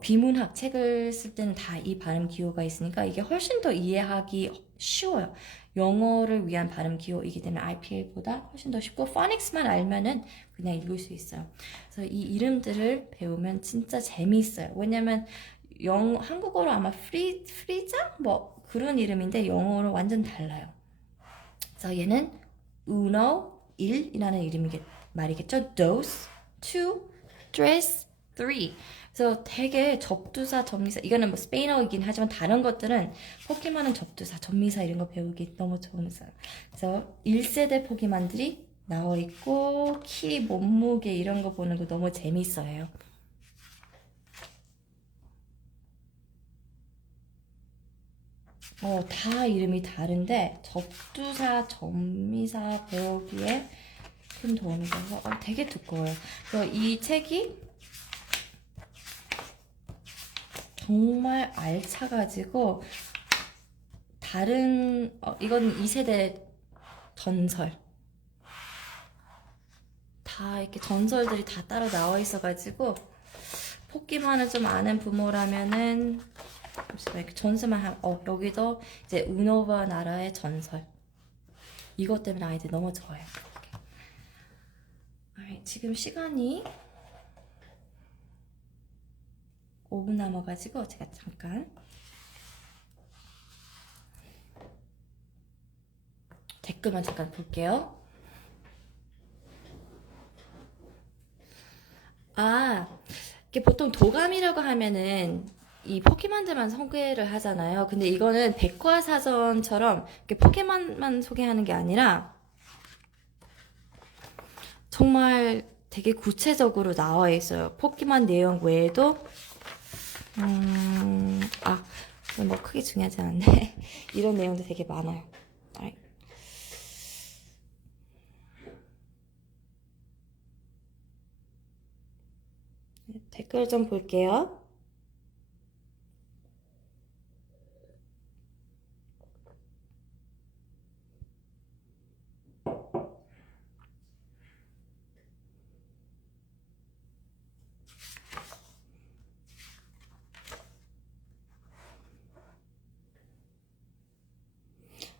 비문학 책을 쓸 때는 다 이 발음 기호가 있으니까 이게 훨씬 더 이해하기 쉬워요. 영어를 위한 발음 기호이기 때문에 IPA보다 훨씬 더 쉽고, 포닉스만 알면은 그냥 읽을 수 있어요. 그래서 이 이름들을 배우면 진짜 재미있어요. 왜냐면 한국어로 아마 프리자? 뭐 그런 이름인데 영어로 완전 달라요. 그래서 얘는 uno, 1이라는 말이겠죠. dos, two, tres, three. 그래서 되게 접두사, 접미사, 이거는 뭐 스페인어이긴 하지만 다른 것들은 포켓몬은 접두사, 접미사 이런 거 배우기 너무 좋으면서요. 그래서 1세대 포켓몬들이 나와 있고, 키, 몸무게 이런 거 보는 거 너무 재밌어요. 다 이름이 다른데 접두사, 접미사 배우기에 큰 도움이 돼서 되게 두꺼워요. 그래서 이 책이 정말 알차가지고, 이건 2세대 전설, 다 이렇게 전설들이 다 따로 나와 있어가지고 포켓몬을 좀 아는 부모라면은 잠시만, 이렇게 전설만 여기도 이제 우노바 나라의 전설, 이것 때문에 아이들 너무 좋아요. 지금 시간이 5분 남아가지고 제가 잠깐 댓글만 잠깐 볼게요. 아, 이게 보통 도감이라고 하면은 이 포켓몬들만 소개를 하잖아요. 근데 이거는 백과사전처럼 이렇게 포켓몬만 소개하는 게 아니라 정말 되게 구체적으로 나와 있어요. 포켓몬 내용 외에도 아, 뭐 크게 중요하지 않은데 이런 내용도 되게 많아요. Alright. 댓글 좀 볼게요.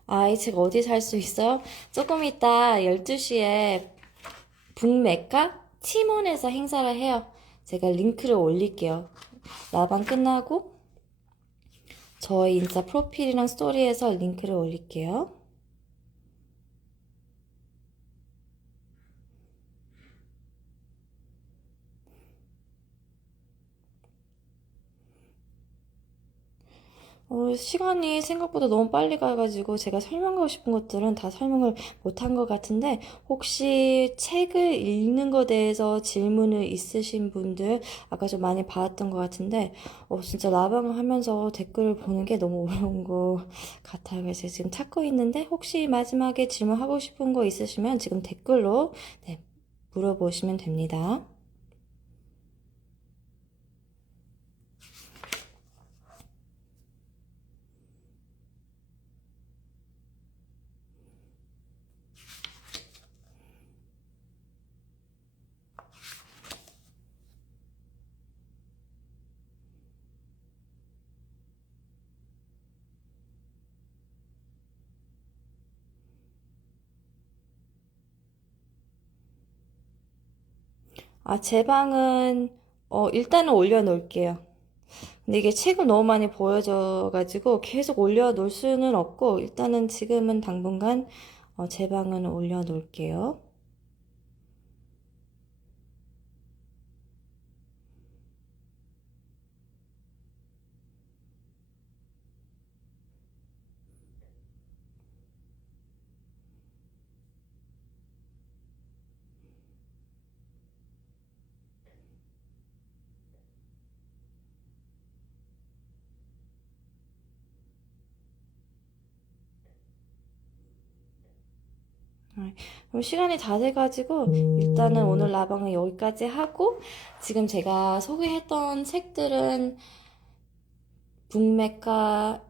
아, 이 책 어디 살 수 있어요? 조금 이따 12시에 북메카 티몬에서 행사를 해요. 제가 링크를 올릴게요. 라방 끝나고 저희 인스타 프로필이랑 스토리에서 링크를 올릴게요. 시간이 생각보다 너무 빨리 가가지고 제가 설명하고 싶은 것들은 다 설명을 못한 것 같은데 혹시 책을 읽는 것에 대해서 질문을 있으신 분들 아까 좀 많이 받았던 것 같은데 진짜 라방을 하면서 댓글을 보는 게 너무 어려운 것 같아요. 그래서 지금 찾고 있는데 혹시 마지막에 질문하고 싶은 거 있으시면 지금 댓글로 네, 물어보시면 됩니다. 아, 제 방은 일단은 올려놓을게요. 근데 이게 책을 너무 많이 보여줘가지고 계속 올려놓을 수는 없고 일단은 지금은 당분간 제 방은 올려놓을게요. 그럼 시간이 다 돼가지고 일단은 오늘 라방은 여기까지 하고 지금 제가 소개했던 책들은 북메카에서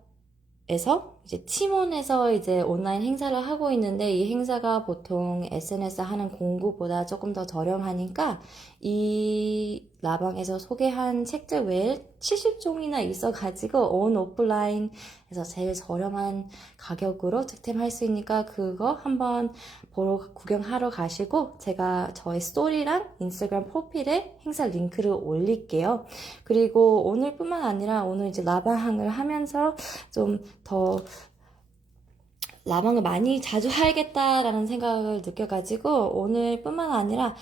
이제 티몬에서 이제 온라인 행사를 하고 있는데 이 행사가 보통 SNS 하는 공구보다 조금 더 저렴하니까 이 라방에서 소개한 책들 외에 70종이나 있어가지고 온 오프라인에서 제일 저렴한 가격으로 득템할 수 있으니까 그거 한번 보러 구경하러 가시고 제가 저의 스토리랑 인스타그램 프로필에 행사 링크를 올릴게요. 그리고 오늘뿐만 아니라 오늘 이제 라방을 하면서 좀 더 라방을 많이 자주 해야겠다라는 생각을 느껴가지고 오늘뿐만 아니라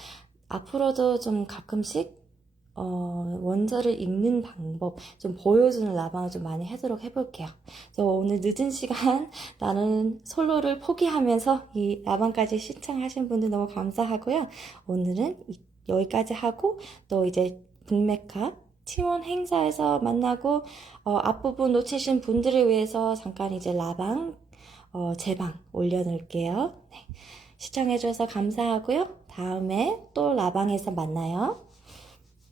앞으로도 좀 가끔씩 원서를 읽는 방법 좀 보여주는 라방을 좀 많이 하도록 해볼게요. 그래서 오늘 늦은 시간 나는 솔로를 포기하면서 이 라방까지 신청하신 분들 너무 감사하고요. 오늘은 여기까지 하고 또 이제 북메카 팀원 행사에서 만나고 앞부분 놓치신 분들을 위해서 잠깐 이제 라방 제 방 올려놓을게요. 네. 시청해주셔서 감사하고요. 다음에 또 라방에서 만나요.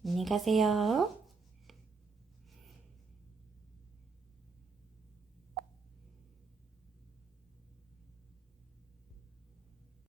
안녕히 가세요.